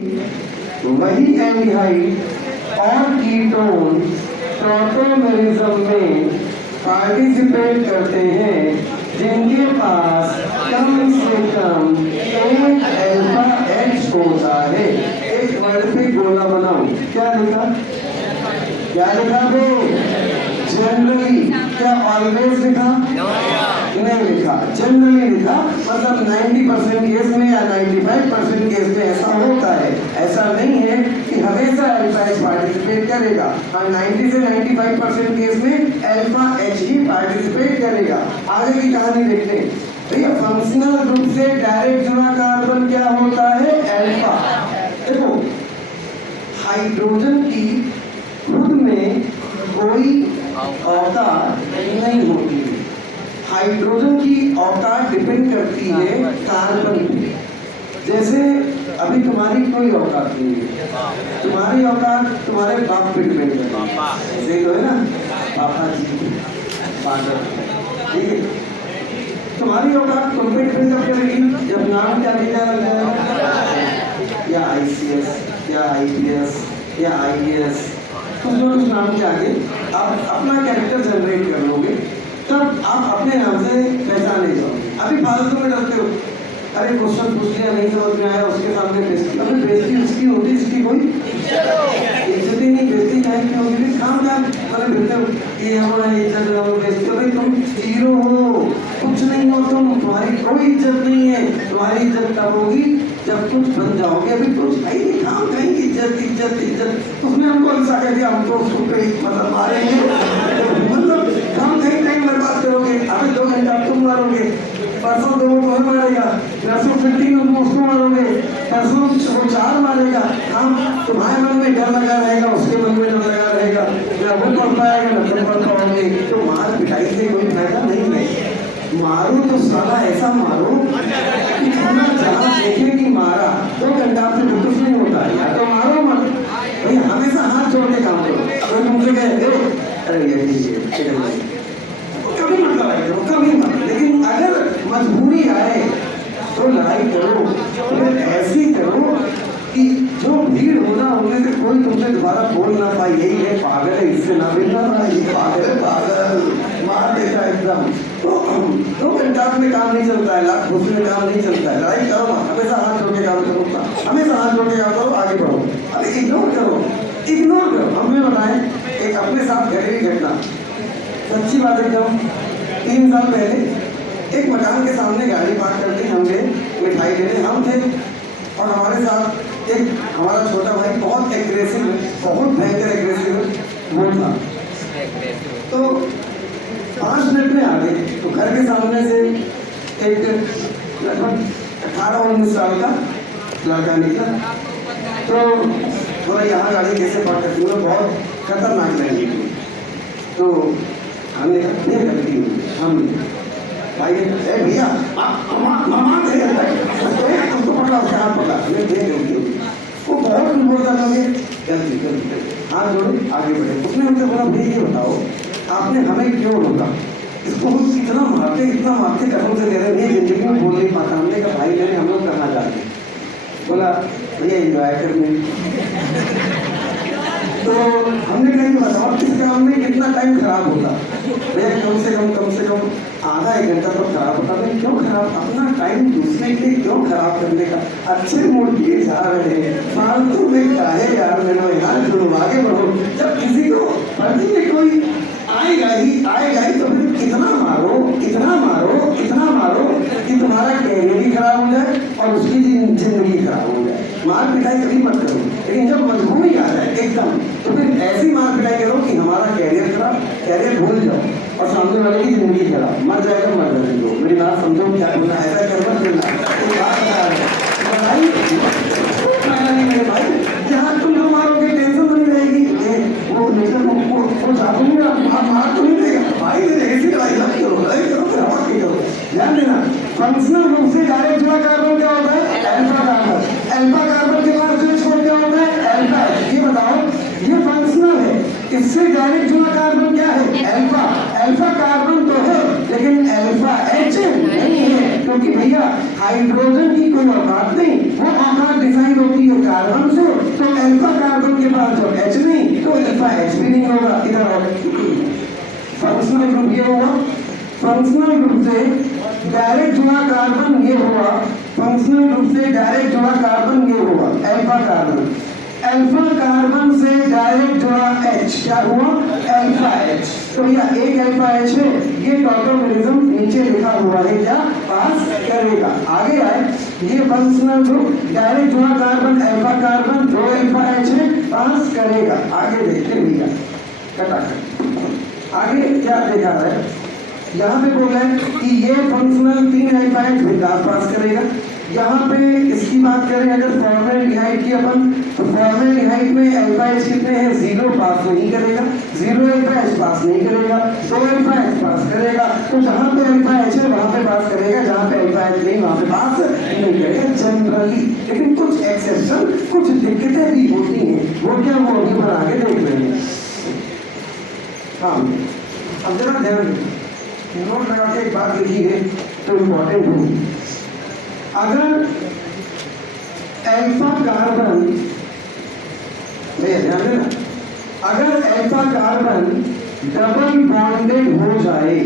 वही एल्डिहाइड और कीटोन प्रोटोमेरिज्म में पार्टिसिपेट करते हैं जिनके पास कम से कम एक अल्फा एच होता है। एक वर्ड पे गोला बनाओ, क्या लिखा? क्या लिखा बे? जनरली। क्या ऑलवेज लिखा? नहीं लिखा, जनरली लिखा। मतलब 90% केस में या 95% केस में ऐसा होता है। ऐसा नहीं है कि हमेशा अल्फा एच पार्टिसिपेट करेगा। और 90 से 95% केस में अल्फा एच ही पार्टिसिपेट करेगा। आगे की कहानी देखते हैं भैया। फंक्शनल ग्रुप से डायरेक्ट जुड़ा कार्बन क्या होता है? अल्फा। देखो, हाइड्रोजन की खुद में कोई औकात नहीं होती है। हाइड्रोजन की औकात डिपेंड करती है कार्बन पे। जैसे अभी तुम्हारी कोई औकात नहीं है, तुम्हारी औकात तुम्हारे बाप पे डिपेंड करती है। सही तो है ना? पापा जी, फादर, ठीक है। तुम्हारी औकात तुम पे डिपेंड करेगी जब नाम क्या लिखा लग जाएगा, या ICS या IPS या IAS, कुछ ना कुछ नाम के आगे आप अपना कैरेक्टर जनरेट कर लोगे, तब आप अपने नाम से पहचाने जाओगे। अभी फालतू में डरते हो, अरे क्वेश्चन पूछ लिया नहीं समझ में आया, उसके सामने बेइज्जती। अभी बेइज्जती उसकी होती जिसकी कोई इज्जत ही नहीं। बेइज्जती काहे की होगी? काम का अरे फिरते हो ये हमारा इज्जत है, बेइज्जती। भाई तुम जीरो हो, कुछ नहीं हो तुम, तुम्हारी कोई इज्जत नहीं है। तुम्हारी इज्जत तब होगी जब कुछ बन जाओगे। अभी कुछ है ही काम कहेंगे इज्जत इज्जत इज्जत। उसने हमको ऐसा कह दिया, हम तो उसको पे मतलब मारेंगे, मतलब काम कहीं टाइम बर्बाद करोगे। अभी 2 घंटा तुम मारोगे, परसों 2 तुम्हें मारेगा, परसों 15 तुम उसको मारोगे, परसों वो 4 मारेगा। हम तुम्हारे मन में डर लगा रहेगा, उसके मन में डर लगा रहेगा, ना वो पढ़ पाएगा ना तुम पढ़ पाओगे। तो मार पिटाई से कोई फायदा नहीं है। मारो तो साला ऐसा मारो कि खाना जहाँ देखे कि मारा 2 घंटा आपसे कुछ नहीं होता है। या तो मारो मत भाई, हमेशा हाथ जोड़ के काम करो। अगर तुमसे कहे अरे ये कभी मत लड़ाई करो, कभी मत। लेकिन अगर मजबूरी आए तो लड़ाई करो, फिर ऐसी करो कि जो भीड़ होना होने से कोई तुमसे दोबारा बोल ना पाए, यही है पागल है, इससे ना मिलना ना, ये पागल है, पागल मार देता है एकदम। तो 2 घंटा में काम नहीं चलता है, लाख घुस में काम नहीं चलता है। लड़ाई करो, हमेशा हाथ जोड़ के काम करो, हमेशा हाथ जोड़ के काम करो, आगे बढ़ो। अरे इग्नोर करो, इग्नोर करो। हमें बताएं एक अपने साथ घटी घटना, सच्ची बात एकदम। 3 साल पहले एक मकान के सामने गाड़ी पार्क करके हम गए मिठाई लेने। हम थे और हमारे साथ एक हमारा छोटा भाई, बहुत एग्रेसिव, बहुत भयंकर एग्रेसिव वो था। तो 5 मिनट में आ गए। तो घर के सामने से एक लगभग 18-19 साल का लड़का निकला। तो बोला यहाँ गाड़ी कैसे पार्क करती हूँ, बहुत खतरनाक लगी। तो हमने कहा नहीं करती हूँ। हम भाई भैया मामा तुमको पकड़ा, उसका हाथ पकड़ा, हमें दे गलती होगी। वो बहुत बोलता था हमें गलती गलती, हाथ जोड़े आगे बढ़े। उसने हमसे बोला भैया ये बताओ आपने हमें क्यों रोका? इसको इतना मारते कसम से दे रहे हैं, जिंदगी में बोल नहीं पाता। हमने कहा भाई मैंने हम लोग कहाँ जाते? बोला भैया एंजॉय करने। तो हमने कहीं बताओ इस काम में कितना टाइम खराब होता? भैया कम से कम आधा 1 घंटा तो खराब होता। मैं क्यों खराब, अपना टाइम दूसरे के लिए क्यों खराब करने का? अच्छे मूड किए जा रहे हैं, फालतू में काहे यार मेरे यार जुड़ो, आगे बढ़ो। जब किसी को पढ़ने में कोई आएगा ही तो फिर कितना मारो कि तुम्हारा कैरियर भी खराब हो जाए और उसकी जिंदगी खराब हो जाए। मार पिटाई कभी मत करो, लेकिन जब मजबूरी आ जाए एकदम तो फिर ऐसी मार पिटाई करो कि हमारा कैरियर खराब, कैरियर भूल जाओ और सामने वाले की जिंदगी खराब। मर जाएगा मर जाने दो, मेरी बात समझो क्या बोलना, ऐसा कर मत बोलना। मेरे भाई यहाँ तुम जो मारोगे टेंशन तो नहीं रहेगी, वो जादूंगा मार तो नहीं देगा भाई। ऐसी लड़ाई करो। ध्यान देना, फंक्शनल ग्रुप से डायरेक्ट जुड़ा कार्बन क्या होता है? Alpha carbon. अल्फा कार्बन के बाद जो छोड़ क्या होता है? अल्फा। ये बताओ, ये फंक्शनल है, इससे डायरेक्ट जुड़ा कार्बन क्या है? अल्फा। अल्फा कार्बन तो है लेकिन अल्फा एच नहीं है, क्योंकि भैया हाइड्रोजन की कोई औकात नहीं, वो औकात डिजाइन होती है कार्बन होगा, इधर आओ। फंक्शनल ग्रुप ये हुआ, फंक्शनल ग्रुप से डायरेक्ट जुड़ा कार्बन ये हुआ, फंक्शनल ग्रुप से डायरेक्ट जुड़ा कार्बन ये हुआ अल्फा कार्बन। अल्फा कार्बन से डायरेक्ट जुड़ा H क्या हुआ, अल्फा H। तो भैया एक अल्फा H है, ये टॉटोमेरिज्म नीचे लिखा हुआ है क्या पास करेगा। आगे आए, ये फंक्शनल ग्रुप डायरेक्ट जुड़ा कार्बन अल्फा कार्बन, दो अल्फा H है, पास करेगा। आगे देखते हैं भैया कटाकर आगे क्या देखा है। यहाँ पे बोला है कि ये फंक्शनल 3 अल्फा H विकास पास करेगा। यहाँ पे इसकी बात करें अगर फॉर्मेल्डिहाइड की अपन, तो फॉर्मेल्डिहाइड में अल्फा H कितने हैं, 0 पास नहीं करेगा, 0 अल्फा H पास नहीं करेगा, 2 अल्फा H पास करेगा। तो जहाँ पे अल्फा H है वहाँ पे पास करेगा, जहाँ पे अल्फा H नहीं वहाँ पे पास नहीं करेगा जनरली। लेकिन कुछ एक्सेप्शन, कुछ दिक्कतें भी होती हैं, वो क्या वो अभी पर आगे देख रहे हैं। हाँ अब जरा ध्यान नोट लगा के एक बात लिखी है तो इम्पोर्टेंट होगी। अगर अल्फा कार्बन, ध्यान देना, अगर अल्फा कार्बन डबल बॉन्डेड हो जाए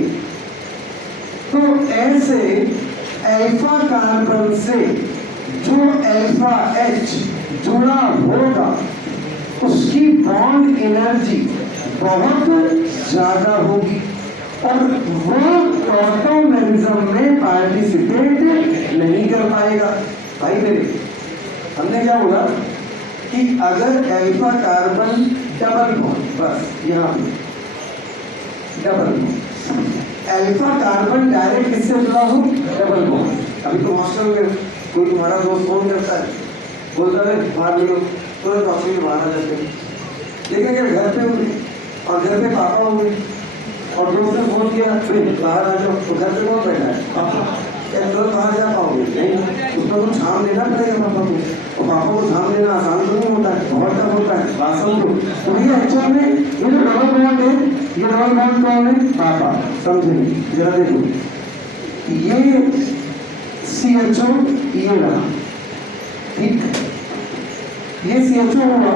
तो ऐसे अल्फा कार्बन से जो अल्फा H जुड़ा होगा उसकी बॉन्ड एनर्जी बहुत ज्यादा होगी और वो टॉटोमेरिज्म में पार्टिसिपेट नहीं कर पाएगा। भाई मेरे हमने क्या बोला कि अगर अल्फा कार्बन डबल बॉन्ड, बस यहाँ पे double bond, alpha carbon direct किससे जुड़ा हो, डबल बॉन्ड। अभी तो हॉस्टल में कोई तुम्हारा दोस्त फोन करता है, बोलता है बाहर मिलो, तुरंत हॉस्टल में बाहर आ जाते हैं। लेकिन अगर घर पे होंगे और घर पे पापा होंगे और दोस्त ने फोन किया फिर बाहर आ जाओ, तो घर पे कौन बैठा है, पापा। क्या तुरंत बाहर जा पाओगे, नहीं, उसको तो झाम देना पड़ेगा पापा को, और पापा को झाम देना आसान तो नहीं होता है, बहुत टफ होता है बासन को। तो भैया एक्चुअल में ये जो डबल बॉन्ड है, ये डबल बॉन्ड कौन है, पापा। समझेंगे जरा देखो, ये CHO ये रहा, ठीक, ये CHO हुआ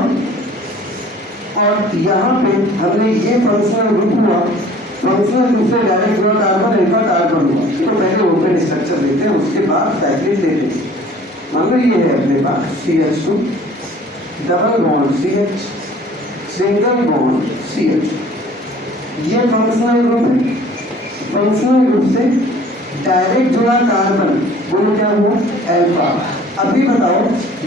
और यहाँ पे हमने ये फंक्शनल ग्रुप हुआ, फंक्शनल ग्रुप से डायरेक्ट जुड़ा कार्बन अल्फा कार्बन हुआ। तो पहले ओपन स्ट्रक्चर लेते हैं, उसके बाद पैकेज लेते हैं। मान लो ये है अपने पास CH2 double bond CH single bond CH, ये फंक्शनल ग्रुप है। फंक्शनल ग्रुप से डायरेक्ट जुड़ा कार्बन बोलो क्या हुआ, अल्फा। अभी बताओ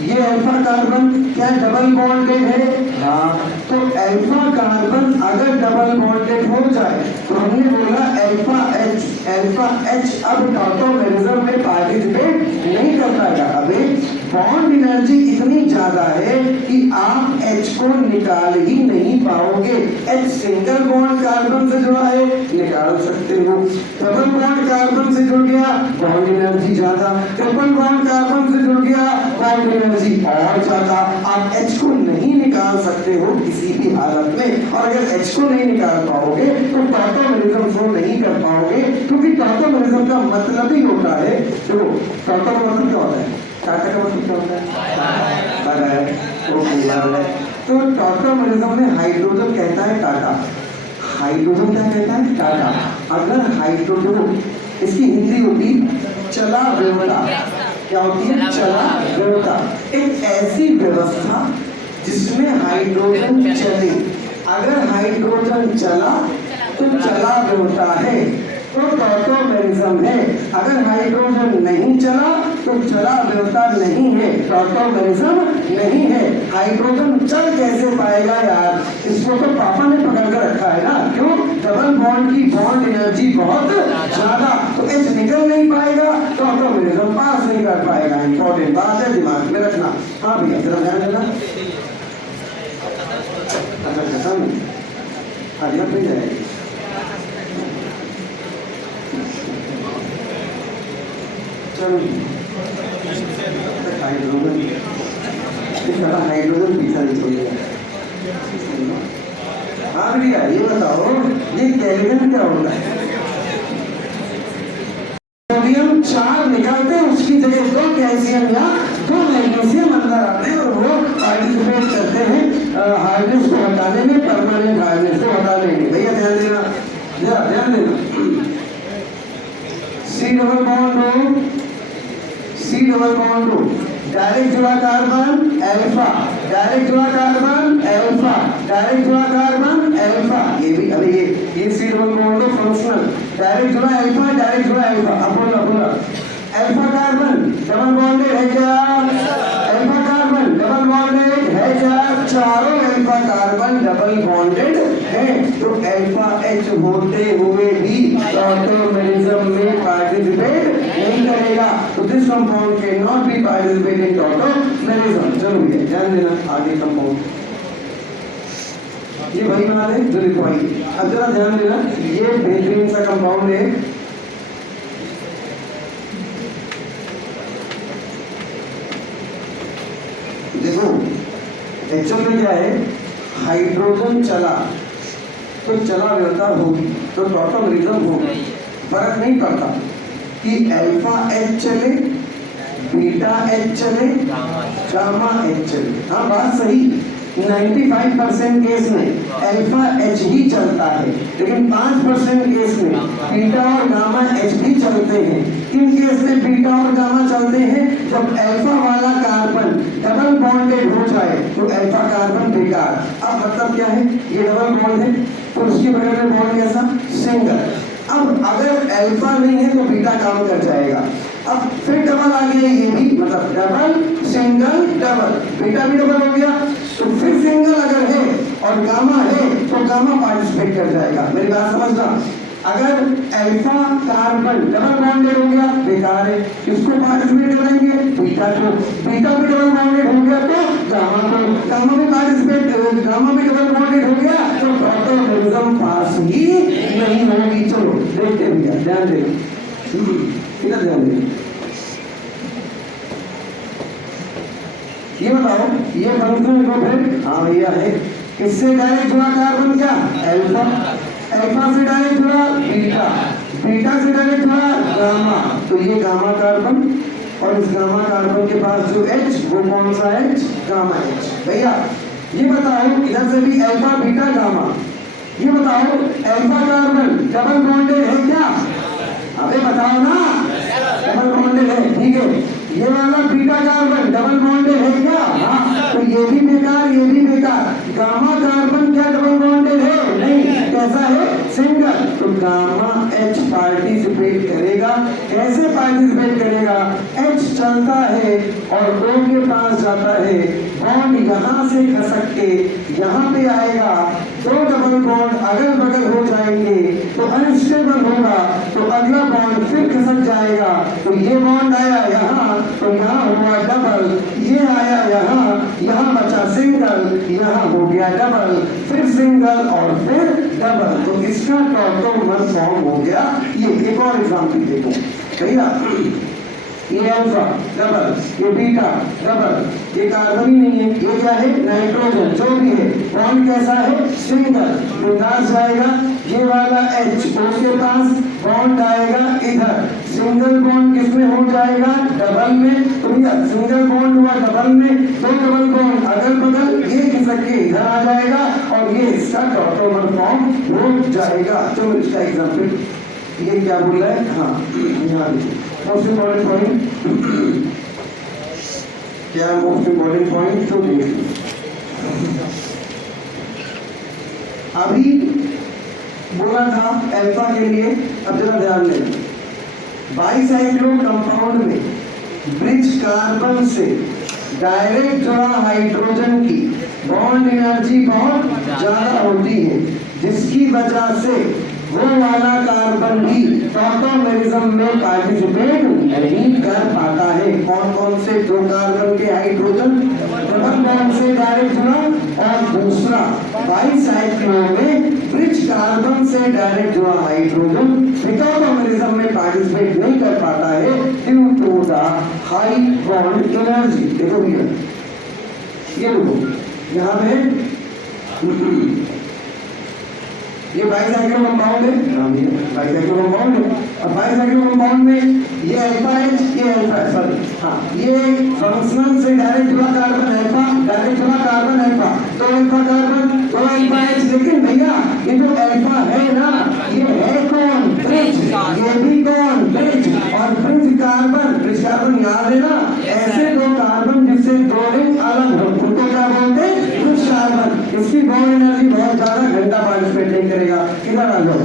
ये अल्फा कार्बन क्या डबल बॉन्डेड है, हाँ। तो अल्फा कार्बन अगर डबल बॉन्डेड हो जाए तो हमने बोला अल्फा H अब टॉटोमेरिज्म में पार्टिसिपेट नहीं कर पाएगा। अबे बॉन्ड एनर्जी इतनी ज्यादा है कि आप H को निकाल ही नहीं पाओगे। H सिंगल बॉन्ड कार्बन से जुड़ा है, निकाल सकते हो। डबल बॉन्ड कार्बन से जुड़ गया, बॉन्ड एनर्जी ज्यादा। ट्रिपल बॉन्ड कार्बन से जुड़ गया, बॉन्ड एनर्जी और ज्यादा। आप H को नहीं निकाल सकते हो किसी भी हालत में, और अगर H को नहीं निकाल पाओगे तो टॉटोमेरिज्म फॉर्म नहीं कर पाओगे, क्योंकि टॉटोमेरिज्म का मतलब ही होता है, देखो टॉटो का मतलब क्या होता है, टाटा का मतलब क्या होता है, तो टॉटोमेरिज्म में हाइड्रोजन कहता है टाटा, हाइड्रोजन क्या कहता है, टाटा। अगर हाइड्रोजन, इसकी हिंदी होती चला व्यवस्था, क्या होती है, चला व्यवस्था, एक ऐसी व्यवस्था जिसमें हाइड्रोजन चले। अगर हाइड्रोजन चला तो चला व्यवस्था है, तो टॉटोमेरिज्म है। अगर हाइड्रोजन नहीं चला तो चला व्यवस्था नहीं है, टॉटोमेरिज्म नहीं है। हाइड्रोजन चल कैसे पाएगा यार, इसको तो पापा ने पकड़ कर रखा है ना, क्यों, डबल बॉन्ड की बॉन्ड एनर्जी बहुत ज्यादा, तो H निकल नहीं पाएगा, टॉटोमेरिज्म पास नहीं कर पाएगा। इंपॉर्टेंट बात है, दिमाग में रखना। हाँ भैया जरा ध्यान देना, आगे मिल जाएगी। चलो हाइड्रोजन पीछा नहीं छोड़ेगा। हाँ भैया ये बताओ, ये केल्विन क्या होता है, सोडियम 4 निकालते हैं, उसकी जगह 2 कैल्शियम या 2 मैग्नीशियम अंदर आते हैं और वो पार्टिसिपेट करते हैं हार्डनेस को हटाने में, permanent hardness C double bond O, direct जुड़ा कार्बन अल्फा, डायरेक्ट जुड़ा कार्बन अल्फा, डायरेक्ट जुड़ा कार्बन अल्फा। ये भी अरे ये C double bond O functional, direct जुड़ा अल्फा, डायरेक्ट जुड़ा अल्फा। अब बोला अल्फा कार्बन डबल बॉन्डेड है क्या? अल्फा कार्बन डबल बॉन्डेड है क्या? चारों अल्फा कार्बन डबल बॉन्डेड है। तो अल्फा H होते हुए भी टॉटोमेरिज्म में पार्टिसिपेट नहीं करेगा। तो this compound can not be participate in tautomerism. जरूरी है ध्यान देना। आगे कंपाउंड ये वही बना दे जो लिखवाई। अब जरा ध्यान देना, ये बेहतरीन सा कंपाउंड है। देखो एक्चुअल में क्या है, हाइड्रोजन चला तो चला व्यवस्था होगी तो टॉटोमेरिज्म होगी। फर्क नहीं पड़ता कि अल्फा H चले, बीटा H चले, गामा H चले। हाँ बात सही, 95% केस में अल्फा H ही चलता है, लेकिन 5% केस में बीटा और गामा H भी चलते हैं। किन केस में बीटा और गामा चलते हैं? जब अल्फा वाला कार्बन डबल बॉन्डेड हो जाए तो अल्फा कार्बन बेकार। अब मतलब क्या है, ये डबल बॉन्ड है तो उसके बगल में बॉन्ड कैसा? सिंगल। अब अगर अल्फा नहीं है तो बीटा काम कर जाएगा। अब फिर डबल आ गया, ये भी मतलब डबल सिंगल डबल, बीटा भी डबल हो गया। तो फिर सिंगल अगर है और गामा है तो गामा पार्टिसिपेट कर जाएगा। मेरी बात समझना, अगर अल्फा कार्बन डबल बॉन्डेड हो गया बेकार है, किसको पार्टिसिपेट कराएंगे? बीटा को। बीटा भी डबल बॉन्डेड हो गया तो गामा को, गामा भी पार्टिसिपेट, गामा भी डबल बॉन्डेड हो गया तो टॉटोमेरिज्म पास ही नहीं होगी। चलो देखते हैं भैया, ध्यान दें इधर ध्यान दें। ये बताओ ये फंक्शनल ग्रुप है, हाँ भैया है। किससे डायरेक्ट जुड़ा कार्बन? क्या अल्फा, अल्फा से डायरेक्ट जुड़ा बीटा, बीटा से डायरेक्ट जुड़ा गामा। तो ये गामा कार्बन और इस गामा कार्बन के पास जो H वो कौन सा H? Gamma H। भैया ये बताओ इधर से भी अल्फा बीटा गामा, ये बताओ अल्फा कार्बन डबल बॉन्डेड है क्या? अबे बताओ ना, डबल बॉन्डेड है, ठीक है। ये वाला बीटा कार्बन डबल बॉन्डेड है क्या? हाँ, तो ये भी बेकार, ये भी बेकार। गामा कार्बन क्या डबल बॉन्डेड है? नहीं। कैसा है? सिंगल। तो गामा H पार्टिसिपेट करेगा। कैसे पार्टिसिपेट करेगा? H चलता है और O के पास जाता है, बॉन्ड यहाँ से खसक के यहाँ पे आएगा, दो डबल बॉन्ड अगल बगल हो जाएंगे तो अनस्टेबल होगा, तो अगला बॉन्ड फिर खसक जाएगा। तो ये बॉन्ड आया यहाँ तो यहाँ हुआ डबल, ये आया यहाँ बचा सिंगल, यहाँ हो गया डबल, फिर सिंगल और फिर डबल। तो इसका टॉटोमर फॉर्म हो गया। ये एक और एग्जाम्पल देखो भैया, ये अल्फा डबल, ये बीटा डबल, ये कार्बन ही नहीं है, ये क्या है? नाइट्रोजन। जो भी है बॉन्ड कैसा है? सिंगल। बिंदास जाएगा, ये वाला H O के पास बॉन्ड आएगा इधर, सिंगल बॉन्ड किसमें हो जाएगा? डबल में। तो भैया सिंगल बॉन्ड हुआ डबल में, दो डबल बॉन्ड अगल बगल, ये खिसक के इधर आ जाएगा और ये इसका टॉटोमर फॉर्म हो जाएगा। चलो इसका एग्जाम्पल, ये क्या बोल रहा है? हाँ यहाँ मोस्ट इम्पोर्टेंट पॉइंट क्या? मोस्ट इम्पोर्टेंट पॉइंट तो देख अभी बोला था अल्फा के लिए। अब जरा ध्यान दें, बाइसाइक्लो कंपाउंड में ब्रिज कार्बन से डायरेक्ट जुड़ा हाइड्रोजन की बॉन्ड एनर्जी बहुत ज्यादा होती है, जिसकी वजह से वो वाला कार्बन भी टॉटोमेरिज्म में पार्टिसिपेट नहीं कर पाता है। कौन कौन से? दो कार्बन के हाइड्रोजन डबल बॉन्ड से डायरेक्ट जुड़ा, और दूसरा बाइसाइक्लो में ब्रिज कार्बन से डायरेक्ट जुड़ा हाइड्रोजन टॉटोमेरिज्म में पार्टिसिपेट नहीं कर पाता है due to the high bond energy. देखो भैया ये देखो यहाँ पे ये बाइसाइक्लो कंपाउंड है, बाइसाइक्लो कंपाउंड है। और बाइसाइक्लो कंपाउंड में ये अल्फा H, ये अल्फा सॉरी हाँ, ये फंक्शनल से डायरेक्ट जुड़ा कार्बन अल्फा, डायरेक्ट जुड़ा कार्बन अल्फा, तो अल्फा कार्बन तो अल्फा H। लेकिन भैया ये जो अल्फा है ना, ये है कौन? ब्रिज। ये भी कौन? ब्रिज। और ब्रिज इसकी बॉन्ड एनर्जी बहुत ज्यादा, घंटा पार्टिसिपेट नहीं करेगा। इधर आ जाओ,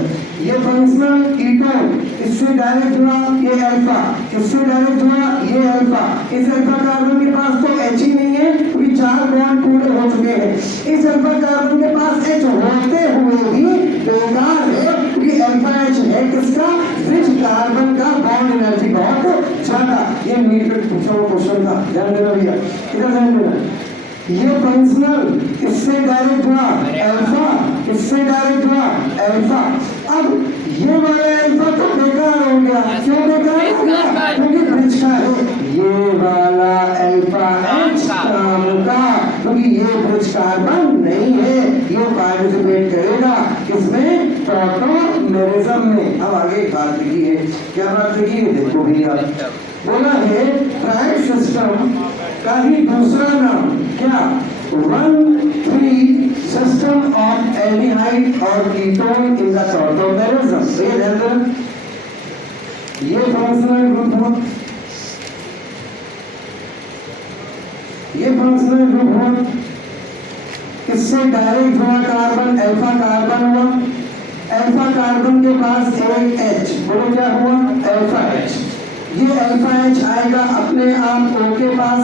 ये फंक्शनल कीटोन, इससे डायरेक्ट जुड़ा ये अल्फा, इससे डायरेक्ट जुड़ा ये अल्फा। इस अल्फा कार्बन के पास तो H ही नहीं है क्योंकि 4 बॉन्ड पूरे हो चुके हैं। इस अल्फा कार्बन के पास H होते हुए भी बेकार है क्योंकि अल्फा H है किसका, ब्रिज कार्बन का, बॉन्ड एनर्जी बहुत ज्यादा। ये मीट पे पूछा हुआ क्वेश्चन था, ध्यान देना भैया, इधर ध्यान देना। ये फंक्शनल, इससे डायरेक्ट जुड़ा अल्फा, इससे डायरेक्ट जुड़ा अल्फा। अब ये वाला अल्फा तो बेकार हो गया, क्यों बेकार हो गया, क्योंकि ब्रिज का है। ये वाला अल्फा H काम का, क्योंकि ये ब्रिज कार्बन नहीं है, ये पार्टिसिपेट करेगा किसमें, टॉटोमेरिज्म में। अब आगे बात लिखी है, क्या बात लिखी है, देखो भैया, बोला है ट्राइड सिस्टम का ही दूसरा नाम क्या, 1,3 सिस्टम ऑफ एल्डिहाइड और कीटोन इन द टॉटोमेरिज्म। ये फंक्शनल ग्रुप हुआ, ये फंक्शनल ग्रुप हुआ, इससे डायरेक्ट जुड़ा कार्बन अल्फा कार्बन हुआ, अल्फा कार्बन के पास एक H, बोलो क्या हुआ, अल्फा H। ये अल्फा H आएगा अपने आप O के पास,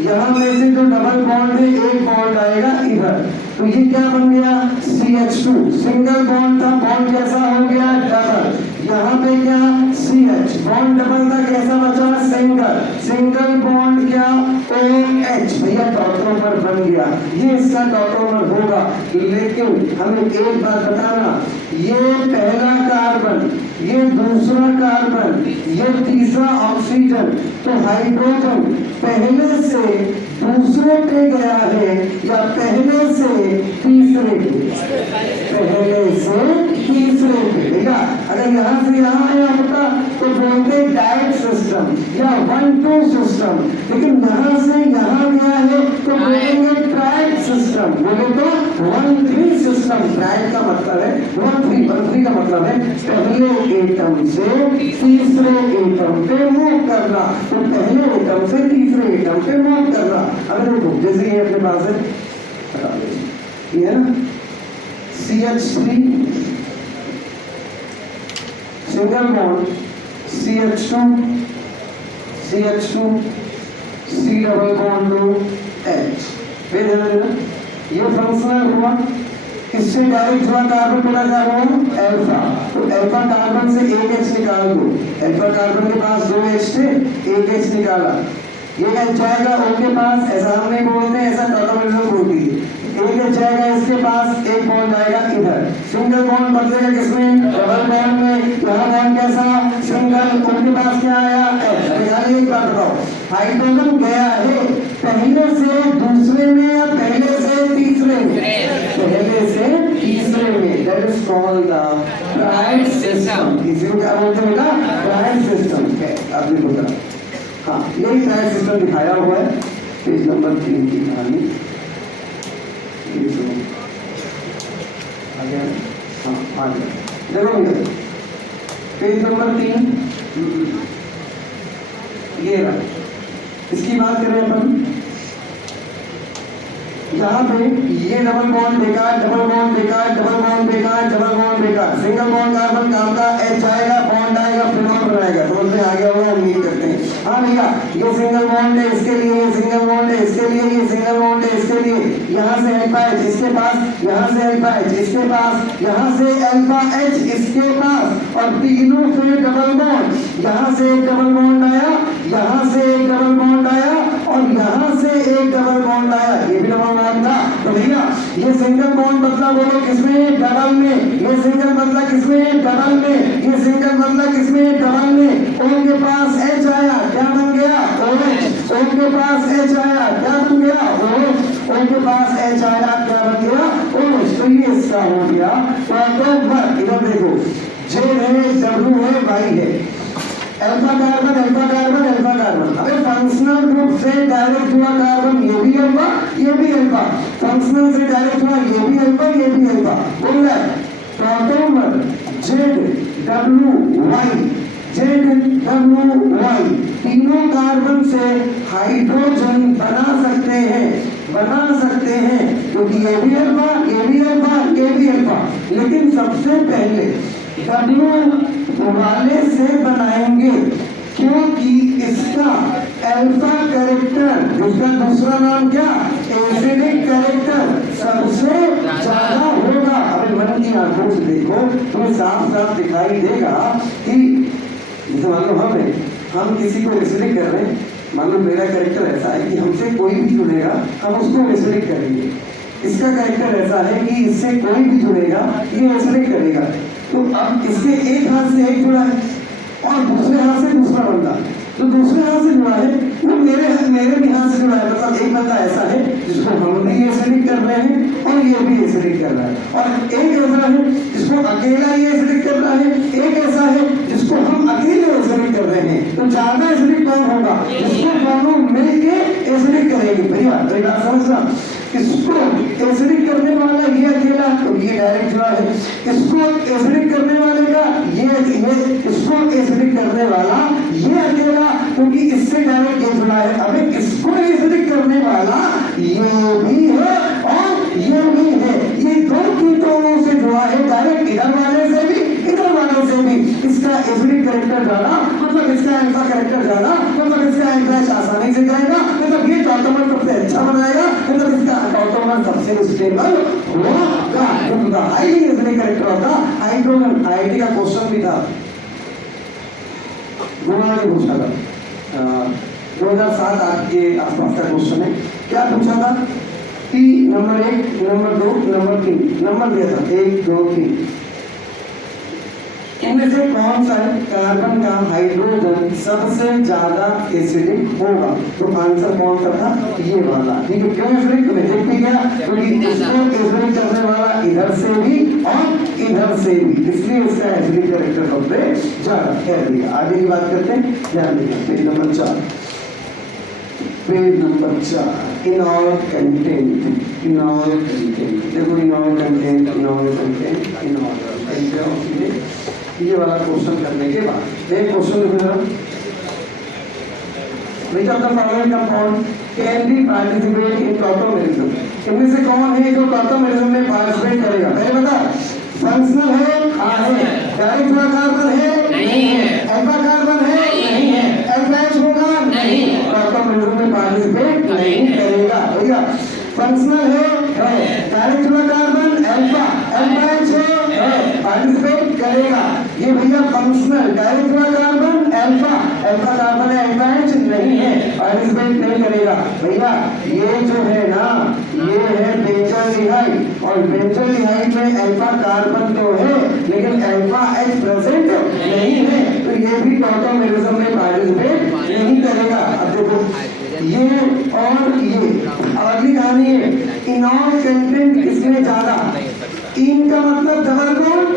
यहाँ में से जो डबल बॉन्ड है एक बॉन्ड आएगा इधर, तो ये क्या बन गया, CH2, सिंगल बॉन्ड था, बॉन्ड कैसा हो गया, डबल। यहाँ पे क्या, CH, बॉन्ड डबल था, कैसा बचा, सिंगल, सिंगल बॉन्ड क्या, OH, भैया टॉटोमर बन गया। ये इसका टॉटोमर होगा, लेकिन हमें एक बात बताना, ये पहला कार्बन, ये दूसरा कार्बन, ये तीसरा ऑक्सीजन, तो हाइड्रोजन पहले से दूसरे पे गया है या पहले से तीसरे पे, पहले से तीसरे पे। भैया अगर यहाँ से यहाँ आया होता तो बोलते डायरेक्ट सिस्टम या 1-2 सिस्टम, लेकिन यहाँ से यहाँ गया है तो बोलेंगे ट्राइड सिस्टम, बोले तो 1-3 सिस्टम। ट्राइड का मतलब है 1-3 का मतलब है पहले एटम से तीसरे एटम पे मूव करना, तो पहले एटम से तीसरे एटम पे मूव करना। अगर देखो जैसे ये अपने पास है, ये है ना CH3 single bond, CH2 C double bond H, फिर ये फंक्शनल हुआ, इससे डायरेक्ट जुड़ा कार्बन मिला क्या हुआ, अल्फा, तो अल्फा कार्बन से एक H निकाल दो, अल्फा कार्बन के पास 2 H थे, एक H निकाला, ये H जाएगा O के पास, ऐसा हम नहीं बोलते, ऐसा टॉटोमेरिज्म बोलती है। एक H जाएगा इसके पास, एक बॉन्ड आएगा इधर, सिंगल बॉन्ड बदलेगा किसमें, डबल बॉन्ड में। यहाँ बॉन्ड कैसा, सिंगल, उनके पास क्या आया, H। यानी एक बात बताओ, हाइड्रोजन गया है पहले से दूसरे में या पहले से तीसरे में, पहले से तीसरे में, that is called the tried system. इसी को क्या बोलते हैं बेटा, ट्राइड सिस्टम है। अब देखो जरा, हाँ यही ट्राइड सिस्टम दिखाया हुआ है, पेज नंबर 3 की कहानी, हाँ आ गया, देखो भैया पेज नंबर 3, ये रहा, इसकी बात करें अपन, यहाँ पे ये डबल बॉन्ड बेकार, डबल बॉन्ड बेकार, डबल बॉन्ड बेकार, डबल बॉन्ड बेकार, सिंगल बॉन्ड कार्बन काम का, H आएगा, बॉन्ड आएगा, फिनॉल बनाएगा, समझ में आ गया होगा, उम्मीद करते हैं। हाँ भैया ये सिंगल बॉन्ड है इसके लिए, ये सिंगल बॉन्ड है इसके लिए, ये सिंगल बॉन्ड है इसके लिए, यहाँ से अल्फा H इसके पास, यहाँ से अल्फा H इसके पास, यहाँ से अल्फा H इसके पास, और तीनों से डबल बॉन्ड, यहाँ से एक डबल बॉन्ड आया, यहाँ से एक डबल बॉन्ड आया, और यहाँ से एक डबल बॉन्ड आया, ये भी डबल बॉन्ड था। तो भैया ये सिंगल बॉन्ड बदला बोलो किसमें, डबल में, ये सिंगल बदला किसमें, डबल में, ये सिंगल बदला किसमें, डबल में। O के पास H आया, क्या बन गया, OH, O के पास H आया, क्या बन गया, OH, O के पास H आया, क्या बन गया, OH। तो ये इसका हो गया टॉटोमर। इधर देखो, J है, W है, Y है, alpha carbon alpha carbon alpha carbon. अबे फंक्शनल ग्रुप से डायरेक्ट जुड़ा कार्बन, ये भी अल्फा ये भी अल्फा, फंक्शनल से डायरेक्ट जुड़ा ये भी अल्फा ये भी अल्फा। बोल रहा है टॉटोमर ZWY तीनों कार्बन से हाइड्रोजन बना सकते हैं हैं, क्योंकि ये भी अल्फा, ये भी अल्फा, ये भी अल्फा। लेकिन सबसे पहले W वाले से बनाएंगे, क्योंकि इसका अल्फा कैरेक्टर, जिसका दूसरा नाम क्या, एसिडिक कैरेक्टर, सबसे ज्यादा होगा। अभी मन की आंखों से देखो, तुम्हें साफ साफ दिखाई देगा कि जैसे मान लो हम किसी को एसिडिक कर रहे हैं, मान लो मेरा कैरेक्टर ऐसा है कि हमसे कोई भी जुड़ेगा हम उसको एसिडिक करेंगे, इसका कैरेक्टर ऐसा है कि इससे कोई भी जुड़ेगा ये एसिडिक करेगा। तो अब इसके एक हाथ से एक जुड़ा है और दूसरे हाथ से दूसरा बंदा, तो दूसरे हाथ से जुड़ा है वो मेरे भी हाथ से जुड़ा है। मतलब एक बंदा ऐसा है जिसको हम भी एसिडिक कर रहे हैं और ये भी एसिडिक कर रहा है, और एक ऐसा है जिसको अकेला ये एसिडिक कर रहा है, एक ऐसा है जिसको हम अकेले एसिडिक कर रहे हैं। तो ज्यादा एसिडिक कौन होगा, जिसको दोनों मिलके एसिडिक करेंगे। भैया एक बात समझना, इसको एसिडिक करने वाला ये अकेला, तो ये डायरेक्ट जुड़ा है, इसको एसिडिक करने वाले का ये इसको एसिडिक करने वाला ये अकेला, क्योंकि इससे डायरेक्ट ये जुड़ा है। अबे इसको एसिडिक करने वाला ये भी है और ये भी है, ये दो कीटोनों से जुड़ा है, डायरेक्ट इधर वाले से भी इधर वाले से भी। इसका एसिडिक कैरेक्टर ज्यादा, मतलब इसका अल्फा कैरेक्टर ज्यादा, मतलब इसका एंजाइम आसानी से जाएगा, मतलब ये टॉटोमर सबसे अच्छा बनाएगा, मतलब इसका टॉटोमर सबसे स्टेबल होगा। तो हाईली एसिडिक कैरेक्टर होगा हाइड्रोजन। आईआईटी का क्वेश्चन भी था, गुणा ने पूछा था, 2007 के आसपास का क्वेश्चन है। क्या पूछा था कि नंबर 1, नंबर 2, नंबर 3 नंबर दिया था, 1 2 3, इनमें से कौन सा कार्बन का हाइड्रोजन सबसे ज्यादा एसिडिक होगा। तो आंसर कौन सा था, ये वाला। ठीक है, क्यों एसिडिक, तुम्हें देख भी गया, क्योंकि इसको एसिडिक करने वाला इधर से भी और इधर से भी, इसलिए इसका एसिडिक कैरेक्टर सबसे ज्यादा। कह दिया, आगे की बात करते हैं, ध्यान देना। Page number 4, page number 4, in all content, in all content. देखो in all content, in all content, in all content, ये वाला क्वेश्चन करने के बाद एक क्वेश्चन लिखना, which of the following compound can be participate in tautomerism। इनमें से कौन है जो tautomerism में पार्टिसिपेट करेगा। पहले बता, फंक्शनल है, हाँ है, डायरेक्ट कार्बन है, नहीं है, अल्फा कार्बन है, नहीं है, एल्फाइज होगा, नहीं, tautomerism में पार्टिसिपेट नहीं करेगा। भैया फंक्शनल है, डायरेक्ट कार्बन अल्फा, एल्फाइज है, पार्टिसिपेट करेगा। ये भैया functional, direct carbon alpha, alpha carbon है, एल्फाइज नहीं है, पार्टिसिपेट नहीं करेगा। भैया ये जो है ना, ये है बेंजोल्डिहाइड, और बेंजोल्डिहाइड में अल्फा कार्बन तो है लेकिन अल्फा एच प्रेजेंट नहीं है, तो ये भी टॉटोमेरिज्म में पार्टिसिपेट नहीं करेगा। अब देखो ये और ये, अगली कहानी है, इनऑल कंटेंट किसमें ज्यादा। इन का मतलब डबल बॉन्ड,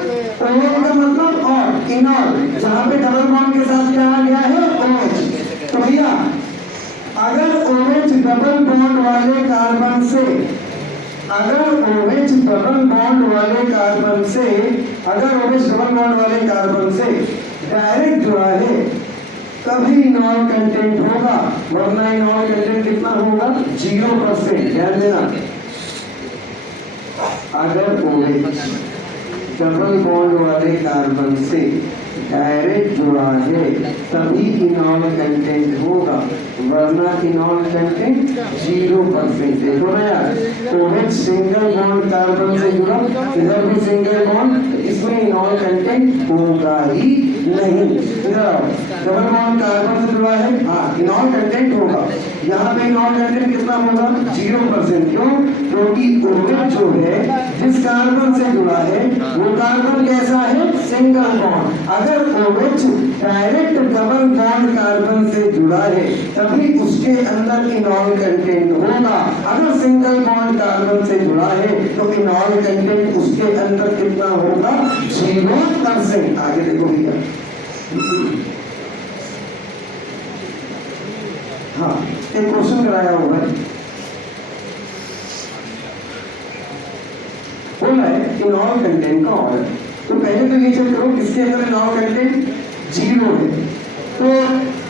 ओएच का मतलब और, इनऑल जहां पे डबल बॉन्ड के साथ क्या आ गया है, ओएच। तो भैया अगर ओएच डबल बॉन्ड वाले कार्बन से, अगर OH डबल बॉन्ड वाले कार्बन से, अगर OH डबल बॉन्ड वाले कार्बन से डायरेक्ट जुड़ा है तभी इनऑल कंटेंट होगा, वरना इनऑल कंटेंट कितना होगा, 0%। ध्यान देना, अगर OH डबल बॉन्ड वाले कार्बन से डायरेक्ट जुड़ा है तभी इनऑल कंटेंट होगा, वरना इनऑल कंटेंट 0%। देखो ना यार, OH सिंगल बॉन्ड कार्बन से जुड़ा, इधर भी सिंगल बॉन्ड, इसमें इनऑल कंटेंट होगा ही नहीं। डबल बॉन्ड कार्बन से जुड़ा है, हाँ इनऑल कंटेंट होगा। यहाँ पे इनऑल कंटेंट कितना होगा, 0%। क्यों, क्योंकि OH जो है जिस कार्बन से जुड़ा है वो कार्बन कैसा है, सिंगल बॉन्ड। अगर OH direct double bond carbon से जुड़ा है तभी उसके अंदर इनऑल कंटेंट होगा। अगर सिंगल बॉन्ड कार्बन से जुड़ा है तो इनऑल कंटेंट उसके अंदर कितना होगा, 0%। आगे देखो भैया, हाँ एक क्वेश्चन कराया होगा, बोला है इनऑल कंटेंट का ऑर्डर। तो पहले तो ये चेक करो किसके अंदर इनऑल कंटेंट 0 है। तो